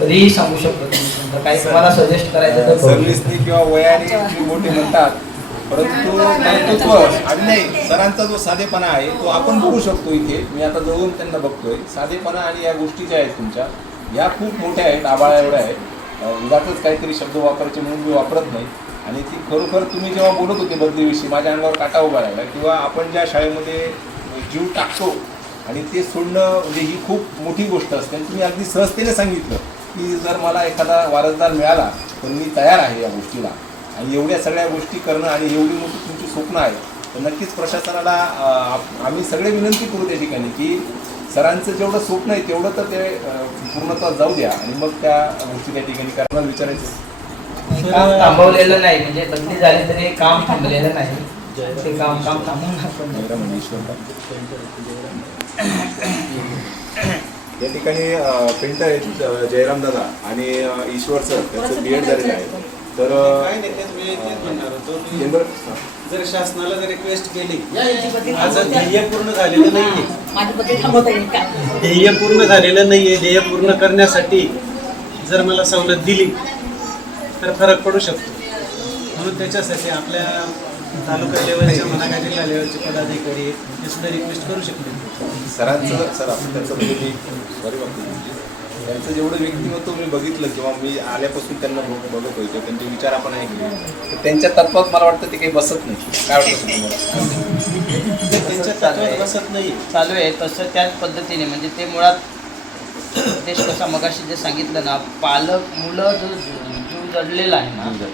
तरीही सांगू शकतो तुम्ही काही तुम्हाला सजेस्ट करायचं तर सर्व्हिसनी किंवा वयाने तुम्ही मोठे म्हणतात, परंतु कर्तृत्व आणि नाही सरांचा जो साधेपणा आहे तो आपण बघू शकतो इथे. मी आता जवळून त्यांना बघतोय. साधेपणा आणि या गोष्टी ज्या आहेत तुमच्या या खूप मोठ्या आहेत, आबाळा एवढ्या आहेत. उगाचच काहीतरी शब्द वापरायचे म्हणून मी वापरत नाही. आणि ती खरोखर तुम्ही जेव्हा बोलत होते बदलीविषयी माझ्या अंगावर काटा उभा राहिला. किंवा आपण ज्या शाळेमध्ये जीव टाकतो आणि ते सोडणं म्हणजे ही खूप मोठी गोष्ट असते. आणि तुम्ही अगदी सहजतेने सांगितलं की जर मला एखादा वारसदार मिळाला तर मी तयार आहे या गोष्टीला. आणि एवढ्या सगळ्या गोष्टी करणं आणि एवढी मोठी तुमची स्वप्न आहे तर नक्कीच प्रशासनाला आम्ही सगळे विनंती करू त्या ठिकाणी की सरांचं जेवढं स्वप्न आहे तेवढं तर ते पूर्णतः जाऊ द्या आणि मग त्या गोष्टी त्या ठिकाणी करायला विचारायचं. काम थांबवलेलं नाही, म्हणजे बदली झाली तरी काम थांबलेलं नाही. ते काम थांबवून आपण या ठिकाणी पेंटर आहेत जयराम दादा आणि ईश्वर सर त्यांचं बीएड झालेलं आहे. तर काय नाही त्याच वेळी तेच म्हणणार होतो की केंद्र जर शासनाला जर रिक्वेस्ट केली, माझं ध्येय पूर्ण झालेलं नाहीये, माझी पद्धती थांबवता येईल का? ध्येय पूर्ण झालेलं नाहीये, ध्येय पूर्ण करण्यासाठी जर मला सवलत दिली तर फरक पडू शकतो. म्हणून त्याच्यासाठी आपल्या तालुका लेवलच्या म्हणा का जिल्हा लेवलचे पदाधिकारी ते सुद्धा रिक्वेस्ट करू शकते. सरांचं सर आपण त्यांचं म्हणजे मी सॉरी बाबतीत त्यांचं जेवढं व्यक्तिमत्व मी बघितलं किंवा मी आल्यापासून त्यांना बघत होतो, त्यांचे विचार आपण ऐकले, तर त्यांच्या तत्वात मला वाटतं ते काही बसत नाही. काय वाटतं तुम्हाला? त्यांच्या तत्वात बसत नाही. चालू आहे तसं त्याच पद्धतीने. म्हणजे ते मुळात उद्देश कसा मगाशी जे सांगितलं ना, पालक मुलं जो जीव जडलेला आहे ना,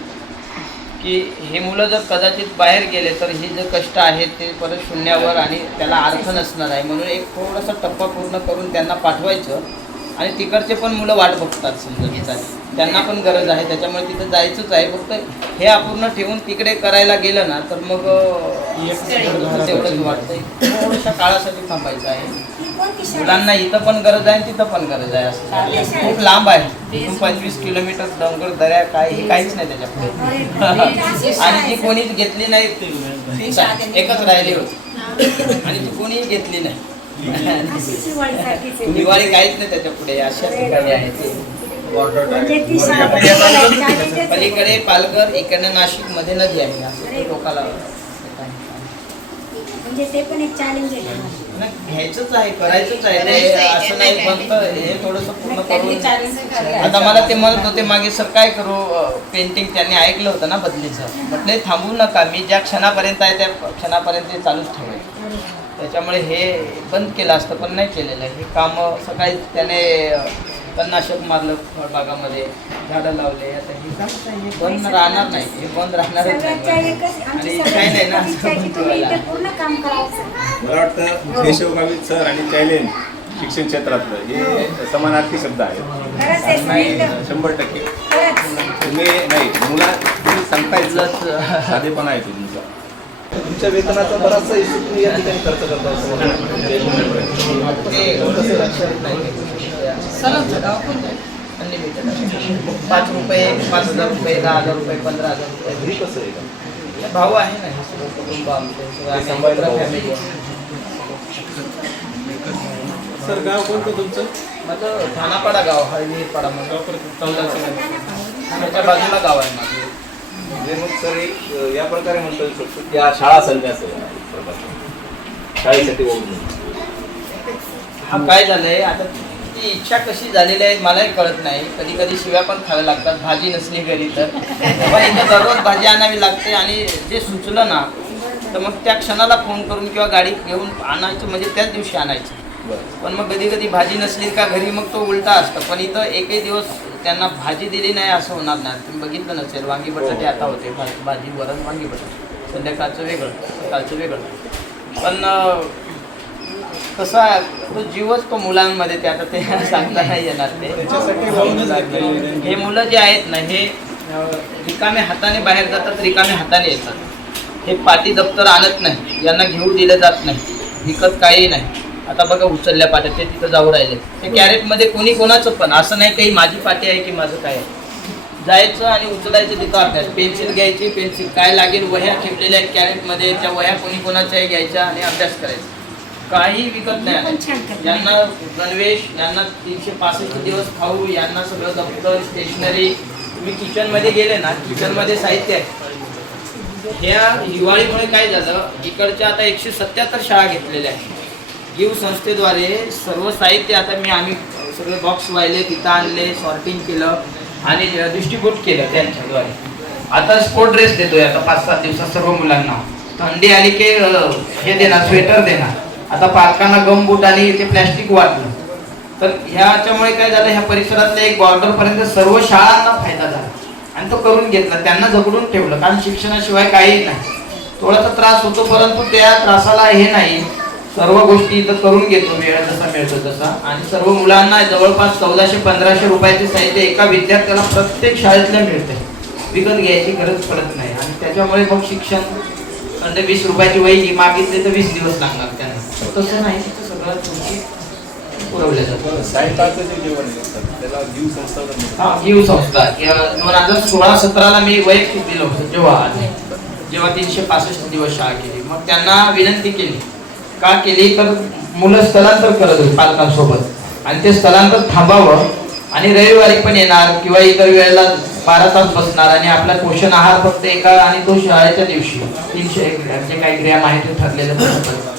की हे मुलं जर कदाचित बाहेर गेले तर हे जे कष्ट आहेत ते परत शून्यावर आणि त्याला अर्थ नसणार आहे. म्हणून एक थोडासा टप्पा पूर्ण करून त्यांना पाठवायचं. आणि तिकडचे पण मुलं वाट बघतात समजा, त्यांना पण गरज आहे, त्याच्यामुळे तिथं जायचंच आहे. फक्त हे अपूर्ण ठेवून तिकडे करायला गेलं ना तर मग तेवढंच वाटतंय. थोड्याशा काळासाठी थांबायचं आहे. मुलांना इथं पण गरज आहे तिथं पण गरज आहे. असं खूप लांब आहे, तिथून 25 किलोमीटर डोंगर दऱ्या काय हे काहीच नाही त्याच्यापुढे. आणि ती कोणीच घेतली नाही, तीच आहे, एकच राहिली होती आणि ती कोणीही घेतली नाही. दिवाळी काहीच नाही त्याच्या पुढे. अशा ठिकाणी आहे ते. पलीकडे पालघर, इकडे नाशिक मध्ये नदी आहे. असं लोकांना म्हणजे ते पण एक चॅलेंज आहे. घ्यायचंच आहे, करायचंच आहे ते. असं नाही फक्त हे थोडंसं पूर्ण त्यांनी करून. challenge केलं. आता मला ते म्हणत होते मागे, सर काय करू, पेंटिंग त्यांनी ऐकलं होतं ना बदलीचं. म्हटलं थांबू नका, मी ज्या क्षणापर्यंत आहे त्या क्षणापर्यंत ते चालूच ठेवायचं. त्याच्यामुळे हे बंद केलं असतं पण नाही केलेलं. हे काम सकाळी त्याने तणनाशक मारलं फळबागामध्ये, झाडं लावले. आता हे काम काय, हे बंद राहणार नाही, हे बंद राहणारच नाही. आणि काय नाही ना असं ठेवायला. पूर्ण काम करायचं. मला वाटतं देशव गावित सर आणि चॅलेंज शिक्षण क्षेत्रातलं हे समानार्थी शब्द आहेत. खरंच आहे, नाही, एकदम. 100% खरंच. तुम्ही नाही तुम्ही सांगतायच साधेपणा आहे तुमचा. तुमच्या वेतनाचा बराचसा हिस्सा तुम्ही या ठिकाणी खर्च करता असं मला अनलिमिटेड 5 रुपये, 5,000 रुपये, 10,000 रुपये, 15,000 रुपये. घरी कसं आहे का? भाऊ आहे ना, हे सगळं कुटुंब आमचं सगळं आम्ही सांभाळायला एकत्र भाऊ. फॅमिली आहे. सर गाव कोणतं तुमचं? माझं ठाणापाडा गाव, हळदीपाडा म्हणून त्याच्या बाजूला गाव आहे माझं. म्हणजे मग सर एक या प्रकारे म्हणता येऊ शकतो की या शाळा संन्यास आहे एक प्रकारचा. शाळेसाठी ओढून हा काय झालंय आता, ती इच्छा कशी झालेली आहे मलाही कळत नाही. कधी कधी शिव्या पण खाव्या लागतात, भाजी नसली घरी तर. पण इथं दररोज भाजी आणावी लागते आणि जे सुचलं ना तर मग त्या क्षणाला फोन करून किंवा गाडी घेऊन आणायचं, म्हणजे त्याच दिवशी आणायचं. पण मग कधी कधी भाजी नसली का घरी मग तो उलटा असतं. पण इथं एकही दिवस त्यांना भाजी दिली नाही असं होणार नाही. तुम्ही बघितलं नसेल, वांगी बटाटे आता होते, भाजी वरण वांगी बटाटे, संध्याकाळचं वेगळं, सकाळचं वेगळं. पण कसं आहे, तो जीवच तो मुलांमध्ये ते आता ते सांगता नाही येणार. ते हे मुलं जे आहेत ना, हे रिकाम्या हाताने बाहेर जातात, रिकाम्या हाताने येतात. हे पाटी दप्तर आणत नाही, यांना घेऊ दिलं जात नाही, विकत काही नाही. आता बघा उचलल्या पाट्या ते तिथं जाऊ राहिले. ते कॅरेटमध्ये कोणी कोणाचं पण असं नाही काही माझी पाटी आहे की माझं काय आहे. जायचं आणि उचलायचं तिथं अभ्यास. पेन्सिल घ्यायची, पेन्सिल काय लागेल, वह्या ठेवलेल्या आहेत कॅरेटमध्ये, त्या वह्या कोणी कोणाच्याही घ्यायच्या आणि अभ्यास करायचा. काही विकत नाही आणायचं. यांना गणवेश, यांना 365 दिवस खाऊ, यांना सगळं दप्तर, स्टेशनरी. तुम्ही किचनमध्ये गेले ना, किचनमध्ये साहित्य आहे. ह्या हिवाळीमुळे काय झालं, इकडच्या आता 177 शाळा घेतलेल्या आहेत. गिव संस्थेद्वारे सर्व साहित्य आता आम्ही सगळे बॉक्स वाहिले, तिथं आणले, सॉर्टिंग केलं आणि डिस्ट्रीब्यूट केलं त्यांच्याद्वारे. आता स्पोर्ट ड्रेस देतोय आता 5-7 दिवसात सर्व मुलांना. थंडी आली की हे देणार, स्वेटर देणार. आता पालकांना गम बूट आणि ते प्लॅस्टिक वाटलं. तर ह्याच्यामुळे काय झालं, ह्या परिसरातल्या एक बॉर्डरपर्यंत सर्व शाळांना फायदा झाला आणि तो करून घेतला. त्यांना जगडून ठेवलं, कारण शिक्षणाशिवाय काही नाही. थोडासा त्रास होतो परंतु त्या त्रासाला हे नाही, सर्व गोष्टी इथं करून घेतो वेळ जसा मिळतो तसा. आणि सर्व मुलांना जवळपास 1400-1500 रुपयाचे साहित्य एका विद्यार्थ्याला प्रत्येक शाळेतल्या मिळते. विकत घ्यायची गरज पडत नाही. आणि त्याच्यामुळे मग शिक्षण म्हणजे 20 रुपयाची वही मागितली तर 20 दिवस लागणार त्यांना. तसं नाही, तिथं सगळं तुमची पुरवले जातात. सायंकाळचं जे जेवण आहे त्याला जीव संस्था जर म्हणतात. हा, जीव संस्था 2016-17 मी वैयक्तिक दिलं होतं जेव्हा 365 दिवस शाळा केली. मग त्यांना विनंती केली, का केली तर मुलं स्थलांतर करत होती पालकांसोबत आणि ते स्थलांतर थांबावं आणि रविवारी पण येणार किंवा इतर वेळेला 12 तास बसणार आणि आपला पोषण आहार फक्त एका आणि तो शाळेच्या दिवशी 300 जे काही ग्रॅम आहे ते ठरलेलं होतं.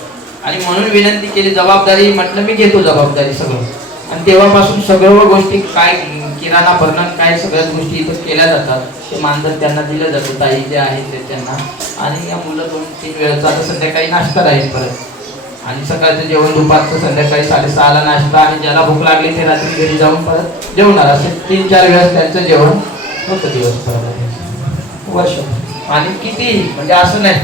आणि म्हणून विनंती केली, जबाबदारी म्हटलं मी घेतो जबाबदारी सगळं. आणि तेव्हापासून सर्व गोष्टी काय किराणा भरणं काय सगळ्याच गोष्टी इथं केल्या जातात. ते मानधन त्यांना दिलं जातं, ताई जे आहेत ते त्यांना. आणि या मुलं 2-3 वेळेचा आता संध्याकाळी नाश्ता राहील परत आणि सकाळचं जेवण, दुपारचं, संध्याकाळी 6:30ला नाश्ता आणि ज्याला भूक लागली ते रात्री घरी जाऊन परत जेवणार. असे 3-4 वेळेस त्यांचं जेवण होतं दिवसभरामध्ये वर्ष. आणि किती म्हणजे असं नाही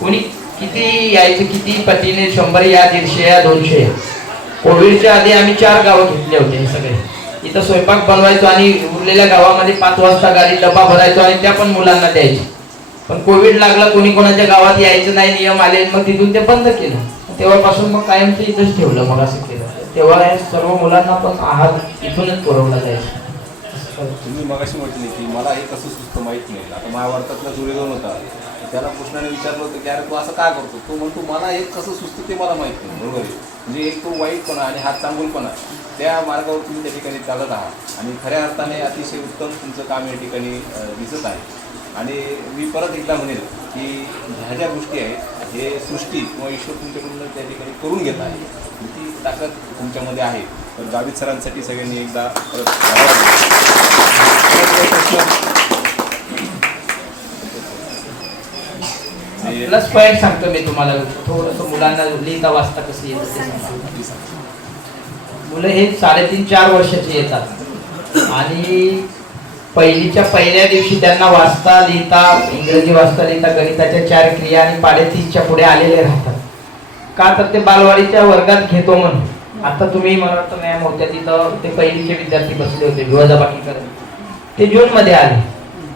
कोणी किती यायचं, किती पटीने 100 या 150 या 200 या. कोविडच्या आधी आम्ही 4 गावं घेतले होते हे सगळे. इथं स्वयंपाक बनवायचो आणि उरलेल्या गावामध्ये 5 वाजता गाडी डबा भरायचो आणि त्या पण मुलांना द्यायची. पण कोविड लागला, कोणी कोणाच्या गावात यायचं नाही, नियम आले, मग तिथून ते बंद केलं. तेव्हापासून मग कायम ते इथंच ठेवलं. मग असं केलं तेव्हा हे सर्व मुलांना पण आहार इथूनच पुरवला जायचा. तुम्ही मगाशी म्हटले की मला हे कसं सुचतं माहित नाही. आता महाभारतातला दुर्योधन होता, त्याला कृष्णाने विचारलं होतं की अरे तू असं काय करतो, तो म्हणतो मला हे कसं सुचतं ते मला माहित नाही. बरोबर आहे. म्हणजे एक तो वाईटपणा आणि हा चांगुलपणा, त्या मार्गावर तुम्ही त्या ठिकाणी चालत आहात आणि खऱ्या अर्थाने अतिशय उत्तम तुमचं काम या ठिकाणी दिसत आहे. आणि मी परत एकदा म्हणेल की ह्या ज्या गोष्टी आहेत हे सृष्टी किंवा ईश्वर तुमच्याकडून त्या ठिकाणी करून घेत आहे. ती ताकद तुमच्यामध्ये आहे. तर गावित सरांसाठी सगळ्यांनी एकदा परत प्लस पॉईंट सांगतो मी तुम्हाला. थोडंसं मुलांना लिहिता वाचता कसं येतं ते सांगतो. मुलं हे 3.5-4 वर्षाची येतात आणि पहिल्या दिवशी त्यांना वाचता लिहिता, इंग्रजी वाचता लिहिता, गणिताच्या 4 क्रिया आणि पाढे 30च्या पुढे आलेले राहतात. का तर ते बालवाडीच्या वर्गात घेतो म्हणून. आता तुम्ही मला वाटतं मॅम होत्या तिथं, ते पहिलीचे विद्यार्थी बसले होते विवादाबाकी करत, ते जूनमध्ये आले.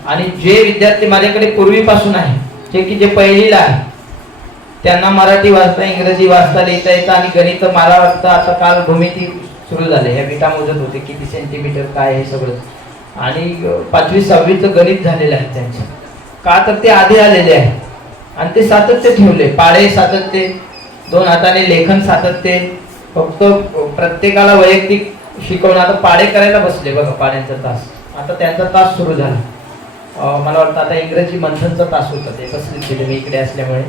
आणि जे विद्यार्थी माझ्याकडे पूर्वीपासून आहे जे पहिलीला आहे त्यांना मराठी वाचता, इंग्रजी वाचता लिहिता येतं आणि गणित मला वाटतं आता काल भूमिती सुरू झाले. ह्या विटा मोजत होते किती सेंटीमीटर काय हे सगळं. आणि 5वी-6वीचं गणित झालेलं आहे त्यांचं. का तर ते आधी आलेले आहे आणि ते सातत्य ठेवले. पाढे सातत्य, 2 हाताने लेखन सातत्य. फक्त प्रत्येकाला वैयक्तिक शिकवणं. आता पाढे करायला बसले बघा, पाढ्यांचा तास. आता त्यांचा तास सुरू झाला. मला वाटतं आता इंग्रजी मंथनचा तास होता, ते बसले केले मी इकडे असल्यामुळे.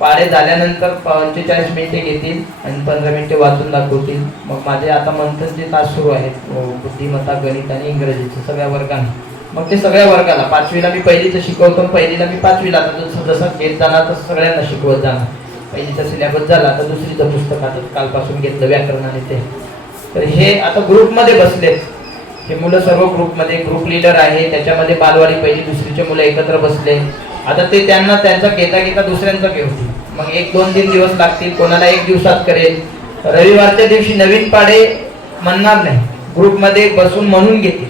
पाढे झाल्यानंतर 45 मिनिटे घेतील आणि 15 मिनिटे वाचून दाखवतील. मग माझे आता मंथनचे तास सुरू आहेत, बुद्धिमत्ता, गणित आणि इंग्रजीचं सगळ्या वर्गांना. मग ते सगळ्या वर्गाला, 5वीला मी पहिलीचं शिकवतो, पहिलीला मी 5वीला. आता जसं घेत जाणार तसं सगळ्यांना शिकवत जाणार. पहिलीचा सिलेबस झाला, आता दुसरीचं पुस्तक आता कालपासून घेतलं व्याकरण आणि ते. तर हे आता ग्रुपमध्ये बसलेत हे मुलं, सर्व ग्रुपमध्ये. ग्रुप लीडर आहे, त्याच्यामध्ये बालवाडी 1ली-2रीचे मुलं एकत्र बसले. आता ते त्यांना त्यांचा घेता दुसऱ्यांचा घेतील. मग 1-2-3 दिवस लागतील, कोणाला 1 दिवसात करेल. रविवारच्या दिवशी नवीन पाढे म्हणणार नाही, ग्रुपमध्ये बसून म्हणून घेतील.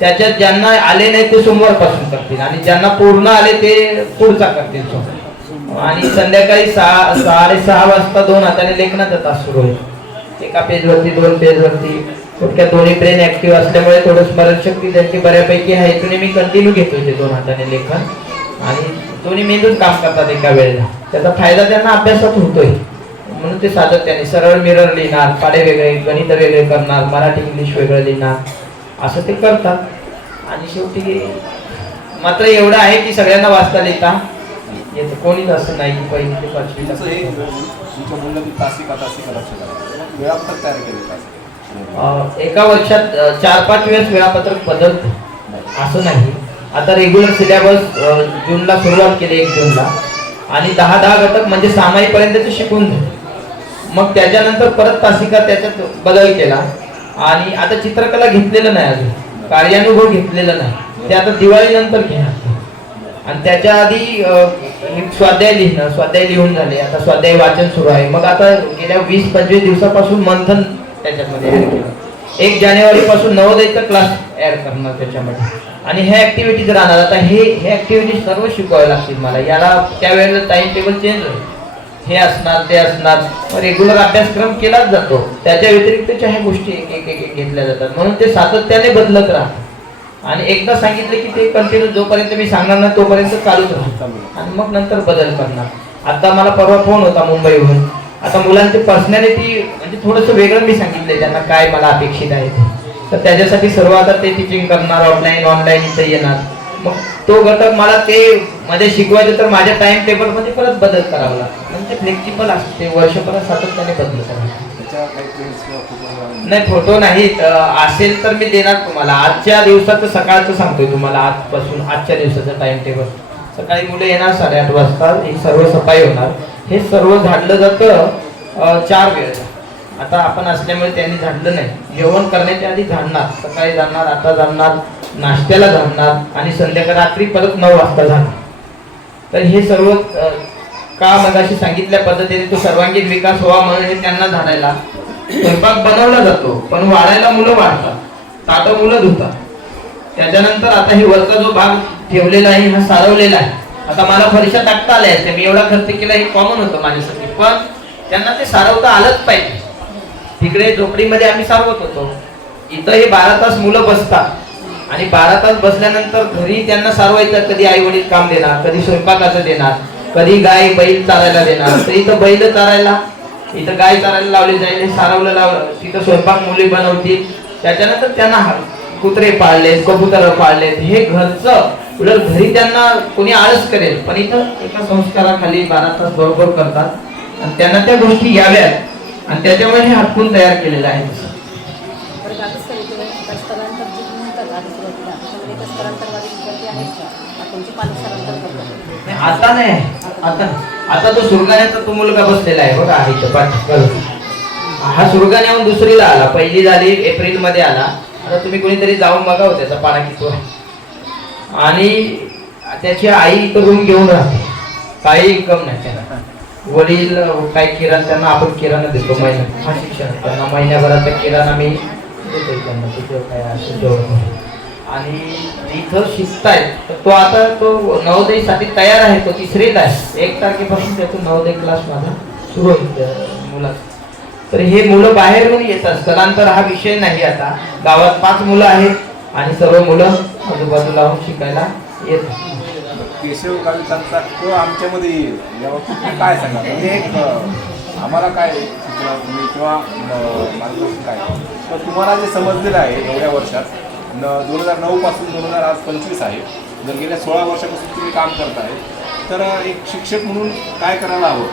त्याच्यात ज्यांना आले नाही ते सोमवारपासून करतील आणि ज्यांना पूर्ण आले ते पुढचा करतील. आणि संध्याकाळी 6:30 वाजता 2 हाताने लेखनाचा तास सुरू होईल. एका पेजवरती 2 पेजवरती. थोडक्यात दोन्ही ब्रेन ऍक्टिव्ह असल्यामुळे थोडं स्मरणशक्ती त्यांची बऱ्यापैकी आहे. इथून मी कंटिन्यू घेतोय ते 2 हाताने लेखन आणि दोन्ही मेंदूच काम करतात एका वेळेला. त्याचा फायदा त्यांना अभ्यासात होतोय. म्हणून ते सातत्याने सरळ मिरर लिहिणार, पाढे वेगळे, गणित वेगळे करणार, मराठी इंग्लिश वेगळं लिहिणार, असं ते करतात. आणि शेवटी मात्र एवढं आहे की सगळ्यांना वाचता लिहिता येतं. कोणीच असं नाही की 1ली ते 5वी तुमच्या मुलांनी तासिका लक्ष द्या, वेळापत्रक तयार केलं. एका वर्षात 4-5 वेळेस वेळापत्रक बदलतं, असं नाही. आता रेग्युलर सिलेबस जूनला सुरुवात केली 1 जूनला आणि 10 घटक म्हणजे 6 महिन्यापर्यंत शिकून झाले. मग त्याच्यानंतर परत तासिका त्याच्यात बदल केला. आणि आता चित्रकला घेतलेलं नाही, अजून कार्यानुभव घेतलेला नाही, ते आता दिवाळीनंतर घेणार. आणि त्याच्या आधी स्वाध्याय लिहून झाले. आता स्वाध्याय वाचन सुरू आहे. मग आता गेल्या 20-25 दिवसापासून मंथन त्याच्यामध्ये ऍड केलं. 1 जानेवारीपासून नवोदयचा क्लास ऍड करणार त्याच्यामध्ये. आणि ह्या ऍक्टिव्हिटीज राहणार. आता हे ऍक्टिव्हिटी सर्व शिकवावे लागतील मला. याला त्यावेळेला टाइम टेबल चेंज होईल. हे असणार ते असणार, रेग्युलर अभ्यासक्रम केलाच जातो. त्याच्या व्यतिरिक्तच्या ह्या गोष्टी एक एक एक एक घेतल्या जातात. म्हणून ते सातत्याने बदलत राहतात आणि एकदा सांगितलं की ते कंटिन्यू जोपर्यंत मी सांगणार ना तोपर्यंत चालूच राहतात आणि मग नंतर बदल करणार. आता मला परवा फोन होता मुंबईहून. आता मुलांची पर्सनॅलिटी म्हणजे थोडंसं वेगळं मी सांगितलंय त्यांना काय मला अपेक्षित आहे ते. तर त्याच्यासाठी सर्व आता ते टीचिंग करणार, ऑनलाईन इथे येणार. मग तो घटक मला ते मध्ये शिकवायचं तर माझ्या टाइम टेबल मध्ये परत बदल करावा लागतो. म्हणजे फ्लेक्झिबल असते, वर्षभर सातत्याने बदलत राहतं. नाही फोटो नाही असेल तर मी देणार तुम्हाला. आजच्या दिवसाचं सकाळचं सांगतोय तुम्हाला, आजपासून आजच्या दिवसाचं टाइम टेबल. सकाळी मुलं येणार 8:30 वाजता, ही सर्व सफाई होणार. हे सर्व झाडलं जातं 4 वेळेला. आता आपण असल्यामुळे त्यांनी झाडलं नाही. जेवण करण्याच्या आधी झाडणार, सकाळी झाडणार, आता झाडणार, नाश्त्याला झाडणार आणि संध्याकाळी रात्री परत 9 वाजता झाडणार. तर हे सर्व का मगाशी सांगितल्या पद्धतीने तो सर्वांगीण विकास व्हावा म्हणून हे त्यांना झाडायला स्वयंपाक बनवला जातो. पण वाढायला मुलं वाढतात, ताटं मुलं धुतात. त्याच्यानंतर आता हे वरचा जो भाग ठेवलेला आहे हा सारवलेला आहे. आता मला फरशा टाकता आल्या असत्या, मी एवढा खर्च केला हे कॉमन होतं माझ्यासाठी. पण त्यांना ते सारवता आलंच पाहिजे. तिकडे झोपडीमध्ये आम्ही सारवत होतो, इथं हे 12 तास मुलं बसतात आणि 12 तास बसल्यानंतर घरी त्यांना सारवायचं. कधी आई वडील काम देणार, कधी स्वयंपाकाचं देणार, कधी गाय बैल चारायला देणार. तर इथं बैल चारायला, इथं गाय चारायला लावली जाईल, हे सारवलं लावलं. तिथं स्वयंपाक मुली बनवतील. त्याच्यानंतर त्यांना कुत्रे पाळलेत, कबुतर पाळलेत. हे घरचं उलट घरी त्यांना कोणी आळस करेल, पण इथं एका संस्काराखाली 12 तास बरोबर करतात आणि त्यांना त्या गोष्टी याव्यात आणि त्याच्यामुळे हे हटकून तयार केलेलं आहे. आता नाही, आता तो सुरगाण्याचा तो मुलगा बसलेला आहे बघा इथं पाठीवर. हा सुरगाण्याहून दुसरीला आला, पहिली झाली एप्रिल मध्ये आला. आता तुम्ही कोणीतरी जाऊन बघावं त्याचा पाडा किती आहे. आणि त्याची आई इथं रूम घेऊन राहते, काही इन्कम नाही त्यांना. वडील काय किराणा, त्यांना आपण किराणा देतो महिन्यात. हा शिक्षण त्यांना महिन्याभराचा किराणा मी देतो त्यांना, तिथे काय असेल जेवढं. आणि इथं शिकतायत. तर तो आता तो नवोदयसाठी तयार आहे, तो 3रीला आहे. 1 तारखेपासून त्याचा नवोदय क्लास माझा सुरू होईल मुलाचा. तर हे मुलं बाहेरून येतात, स्थलांतर हा विषय नाही. आता गावात 5 मुलं आहेत आणि सर्व मुलं आजूबाजूला शिकायला येतात. केशव गावितांचा तो आमच्यामध्ये येईल याबाबतीत काय सांगा, म्हणजे एक आम्हाला काय सूचना तुम्ही किंवा मार्गदर्शन काय, तर तुम्हाला जे समजलेलं आहे एवढ्या वर्षात 2009 पासून 2025 आहे, जर गेल्या 16 वर्षापासून तुम्ही काम करताय, तर एक शिक्षक म्हणून काय करायला हवं,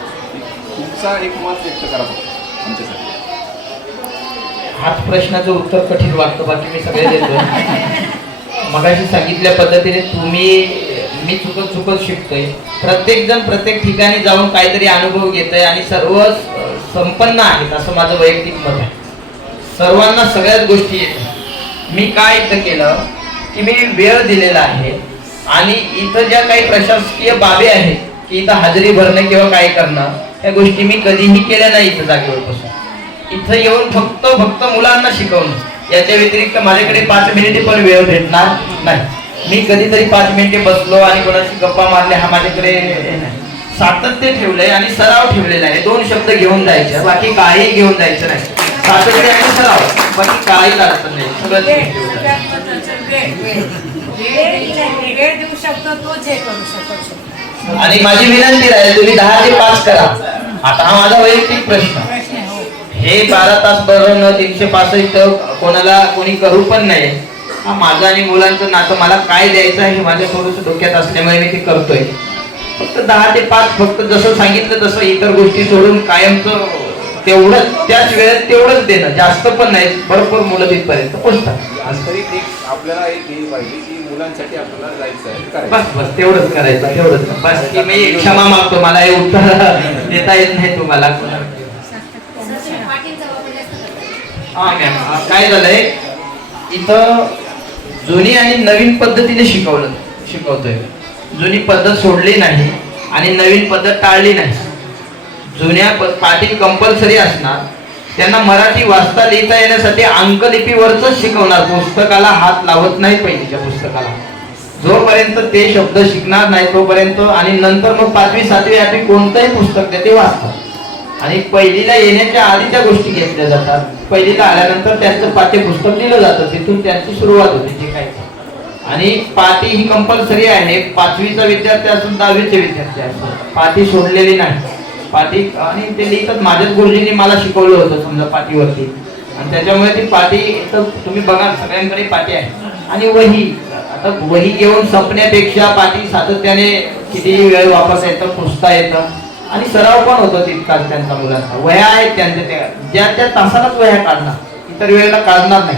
तुमचा एक मत व्यक्त करा आमच्यासाठी. हाच प्रश्नाचं उत्तर कठीण वाटतं, बाकी मी सगळे देतो. मगाशी सांगितल्या पद्धतीने मी चुकत शिकतोय. प्रत्येक जण प्रत्येक ठिकाणी जाऊन काहीतरी अनुभव घेतोय आणि सर्व संपन्न आहेत असं माझं वैयक्तिक मत आहे. सर्वांना सगळ्याच गोष्टी येतात. मी काय इथं केलं की मी वेळ दिलेला आहे आणि इथं ज्या काही प्रशासकीय बाबी आहेत की इथं हजेरी भरणं किंवा काय करणं, या गोष्टी मी कधीही केल्या नाही. इथं जागेवर बसून इथं येऊन फक्त मुलांना शिकवणं, याच्या व्यतिरिक्त माझ्याकडे 5 मिनिटे पण वेळ भेटणार नाही. मी कधीतरी 5 मिनिटे बसलो आणि कोणाशी गप्पा मारले हा माझ्याकडे नाही. सातत्य ठेवलंय आणि सराव ठेवलेला आहे. 2 शब्द घेऊन जायचे, बाकी काही घेऊन जायचं नाही. सातत्य आणि सराव, बाकी काहीच अडचण नाही. सगळं वेळ देऊ शकतो तोच हे करू शकतो. आणि माझी विनंती राहील तुम्ही 10 ते 5 करा. आता हा माझा वैयक्तिक प्रश्न, हे 12 तास बरं 365 कोणाला कोणी करू पण नाही. हा माझं आणि मुलांचं नातं, मला काय द्यायचं हे माझ्या थोडंसं डोक्यात असल्यामुळे मी ते करतोय. फक्त 10 ते 5 फक्त जसं सांगितलं तसं इतर गोष्टी सोडून कायमचं तेवढंच, त्याच वेळेत तेवढंच देणं, जास्त पण नाही. भरपूर मुलं तिथपर्यंत पोहोचतात. आंतरिक एक आपल्याला एक हे पाहिजे की मुलांसाठी आपल्याला जायचं आहे, बस तेवढंच करायचं, तेवढंच. बस की मी क्षमा मागतो, मला हे उत्तर देता येत नाही तुम्हाला. हा मॅम, काय झालंय इथं जुनी आणि नवीन पद्धतीने शिकवतोय. जुनी पद्धत सोडली नाही आणि नवीन पद्धत टाळली नाही. जुन्या पाटी कंपल्सरी असणार. त्यांना मराठी वाचता लिहिता येण्यासाठी अंकलिपीवरच शिकवणार. पुस्तकाला हात लावत नाही, पहिलीच्या पुस्तकाला. जोपर्यंत ते शब्द शिकणार नाही तोपर्यंत, आणि नंतर मग 5वी 7वी 8वी कोणतंही पुस्तक ते वाचतात. आणि पहिलीला येण्याच्या आधी त्या गोष्टी घेतल्या जातात. पहिलीला आल्यानंतर त्यांचं पाठ्यपुस्तक दिलं जातं, तिथून त्यांची सुरुवात होते जे काही. आणि पाटी ही कंपल्सरी आहे. 5वीचा विद्यार्थी असून 10वीचे विद्यार्थी असून पाटी सोडलेली नाही. पाटी आणि ते लिहितात. माझ्याच गुरुजींनी मला शिकवलं होतं समजा पाटीवरती, आणि त्याच्यामुळे ती पाटी तर तुम्ही बघा सगळ्यांकडे पाटी आहे. आणि वही, आता वही घेऊन संपण्यापेक्षा पाटी सातत्याने किती वेळ वापरता येतं, पुसता येतं, आणि सराव पण होतो तितकाच त्यांचा मुलांचा. वह्या आहेत त्यांच्या, त्या त्या तासालाच वह्या काढणार, इतर वेळेला काढणार नाही.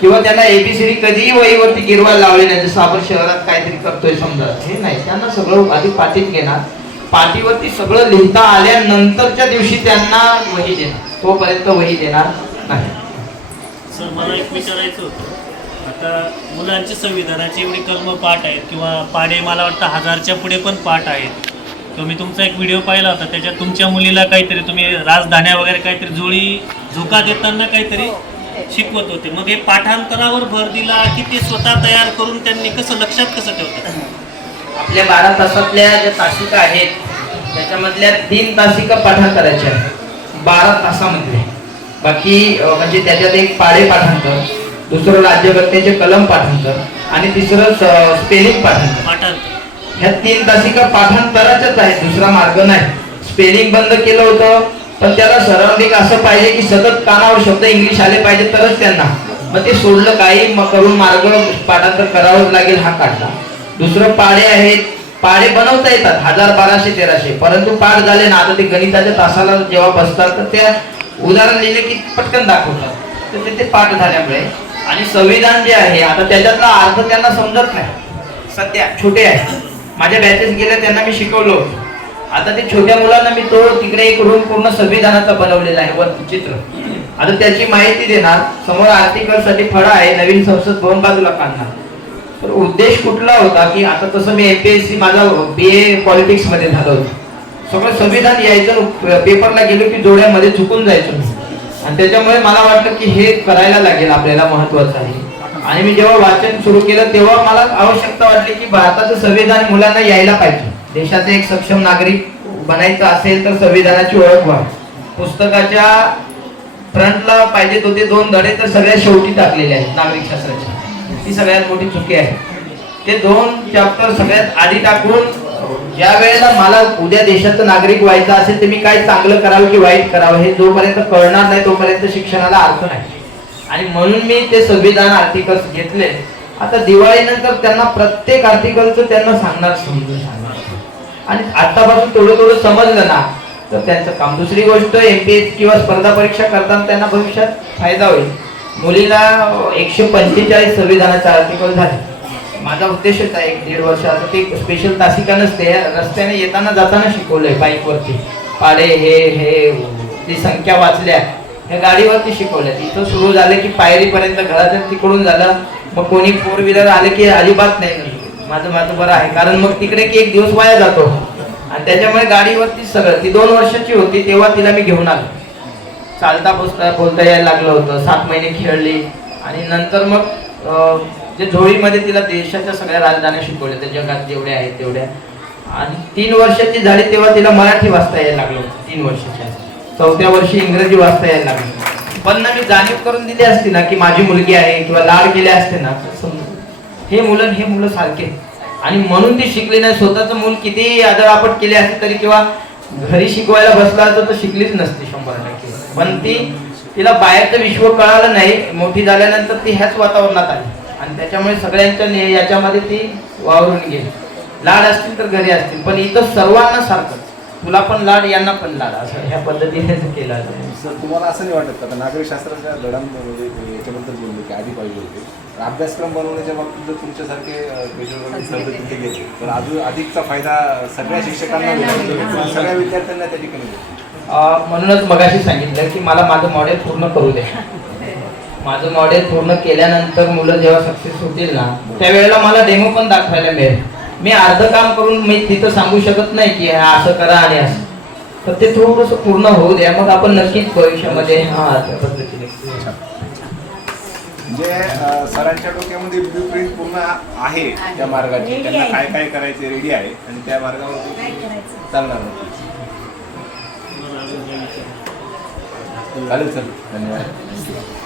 किंवा त्यांना ABCD कधीही वहीवरती गिरवायला लावले नाही, जसं आपण शहरात काहीतरी करतोय समजा, हे नाही. त्यांना सगळं आधी पाटीत घेणार, पाटीवरती सगळं लिहिता आल्यानंतरच्या दिवशी त्यांना वही देणार, तोपर्यंत वही देणार नाही. सर मला एक विचारायचं होतं, आता मुलांचे संविधानाचे एवढे कलम पाठ आहेत किंवा पाढे मला वाटतं 1000च्या पुढे पण पाठ आहेत. तो मी तुमचा एक व्हिडिओ पाहिला होता, त्याच्यात तुमच्या मुलीला काहीतरी तुम्ही राजधान्या वगैरे काहीतरी जोडी झोका देताना काहीतरी शिकवत होते. मग हे पाठांतरावर भर दिला की ते स्वतः तयार करून त्यांनी कसं लक्षात कसं ठेवतात? आपल्या 12 तासातल्या ज्या तासिका आहेत त्याच्यामधल्या 3 तासिका पाठांतराच्या आहेत 12 तासामध्ये. बाकी म्हणजे त्याच्यात एक पाढे पाठांतर, दुसरं राज्यघटनेचे कलम पाठांतर, आणि तिसरं स्पेलिंग पाठांतर. ह्या 3 तासिका पाठांतराच्याच आहेत, दुसरा मार्ग नाही. स्पेलिंग बंद केलं होतं, पण त्याला सराउंडिंग असं पाहिजे की सतत कानावर शब्द इंग्लिश आले पाहिजे तरच त्यांना. मग ते सोडलं काही करून मार्ग पाठांतर करावंच लागेल हा काढला. दुसरं पाढे आहेत, पाढे बनवता येतात 1000 1200 1300, परंतु पाठ झाले ना, आता ते गणिताच्या तासाला जेव्हा बसतात तर त्या उदाहरण लिहिले की पटकन दाखवतात, तर ते पाठ झाल्यामुळे. आणि संविधान जे आहे आता त्याच्यातला अर्थ त्यांना समजत नाही, सध्या छोटे आहे. माझ्या बॅचेस गेल्या त्यांना मी शिकवलो. आता ते छोट्या मुलांना मी तो तिकडे एक रूम पूर्ण संविधानाचा बनवलेला आहे, वर चित्र. आता त्याची माहिती देणार, समोर आर्टिकल साठी फळा आहे, नवीन संसद भवन बाजूला काढणार. तर उद्देश कुठला होता की आता तसं मी MPSC माझा BA पॉलिटिक्स मध्ये झालं होतं, सगळं संविधान यायचं, पेपरला गेलो की जोड्यामध्ये चुकून जायचं. आणि त्याच्यामुळे मला वाटलं की हे करायला लागेल आपल्याला, महत्वाचं आहे. आणि मी जेव्हा वाचन सुरू केलं तेव्हा मला आवश्यकता वाटली की भारताचं संविधान मुलांना यायला पाहिजे. देशाचे एक सक्षम नागरिक बनायचं असेल तर संविधानाची ओळख व्हा. पुस्तकाच्या फ्रंटला पाहिजे तो ते 2 धडे तर सगळ्यात शेवटी टाकलेले आहेत नागरिक शास्त्राचे. ती सगळ्यात मोठी चुकी आहे. ते 2 चॅप्टर सगळ्यात आधी टाकून, ज्या वेळेला मला उद्या देशाचं नागरिक व्हायचं असेल तर मी काय चांगलं करावं की वाईट करावं हे जोपर्यंत कळणार नाही तोपर्यंत शिक्षणाला अर्थ नाही. आणि म्हणून मी ते संविधान आर्टिकल्स घेतले. आता दिवाळीनंतर त्यांना प्रत्येक आर्टिकलचं त्यांना समजून सांगणार. आणि आतापासून थोडं समजलं ना तर त्यांचं काम. दुसरी गोष्ट, MPSC किंवा स्पर्धा परीक्षा करताना त्यांना भविष्यात फायदा होईल. मुलीला 145 संविधानाचे आर्टिकल झाले. माझा उद्देशच आहे 1.5 वर्षाचा ते स्पेशल तासिका नसते, रस्त्याने येताना जाताना शिकवलंय बाईकवरती. पाडे हे ती संख्या वाचल्या, हे गाडीवरती शिकवल्या. इथं सुरू झालं की पायरीपर्यंत घराच्या तिकडून झालं. मग कोणी 4 व्हीलर आले की अजिबात नाही, माझं बरं आहे, कारण मग तिकडे की 1 दिवस वाया जातो. आणि त्याच्यामुळे गाडीवरती सगळं. ती 2 वर्षाची होती तेव्हा तिला मी घेऊन आलो. चालता बोलता यायला लागलं होतं. 7 महिने खेळली. आणि नंतर मग जे झोळीमध्ये तिला देशाच्या सगळ्या राजधान्या शिकवल्या, त्या जगात जेवढ्या आहेत तेवढ्या. आणि 3 वर्षाची झाली तेव्हा तिला मराठी वाचता यायला लागलं होतं. 3 वर्षाच्या 4थ्या वर्षी इंग्रजी वाचता यायला लागलं. पण ना मी जाणीव करून दिली असती ना की माझी मुलगी आहे किंवा लाड केले असते ना, हे मुलं सारखे. आणि म्हणून ती शिकली नाही. स्वतःचं मूल किती आदळआपट केले असते तरी किंवा घरी शिकवायला बसला असतं तर शिकलीच नसती 100%. पण तिला बाहेरचं विश्व कळालं नाही. मोठी झाल्यानंतर ती ह्याच वातावरणात आली आणि त्याच्यामुळे सगळ्यांच्या याच्यामध्ये ती वावरून गेली. लाड असतील तर घरी असतील, पण इथं सर्वांना सारखं, तुला पण लाड यांना पण लाड, असं ह्या पद्धतीने केला. सर तुम्हाला असं नाही वाटत का नागरिकशास्त्राच्या धड्यांमध्ये याच्याबद्दल बोललो की आधी पाहिजे होते, अभ्यासक्रम बनवण्याच्या बाबतीत जर तुमच्यासारखे तिथे गेले तर अजून अधिकचा फायदा सगळ्या शिक्षकांना मिळेल, सगळ्या विद्यार्थ्यांना त्या ठिकाणी मिळेल. म्हणूनच मगाशी सांगितलं की मला माझं मॉडेल पूर्ण करू दे. माझं मॉडेल पूर्ण केल्यानंतर मुलं जेव्हा सक्सेस होतील ना त्यावेळेला मला डेमो पण दाखवायला मिळेल. मी अर्ध काम करून मी तिथं सांगू शकत नाही की असं करा आणि असं, तर ते थोडंसं पूर्ण होऊ द्या, मग आपण नक्कीच भविष्यामध्ये त्या पद्धतीने म्हणजे सरांच्या डोक्यामध्ये ब्ल्यू प्रिंट पूर्ण आहे त्या मार्गाची, Ready त्यांना आहे. काय काय करायचे रेडी आहे आणि त्या मार्गावर काय करायचं चालणार नाही. मला अजून काही विचारायचं. चालेल सर, धन्यवाद.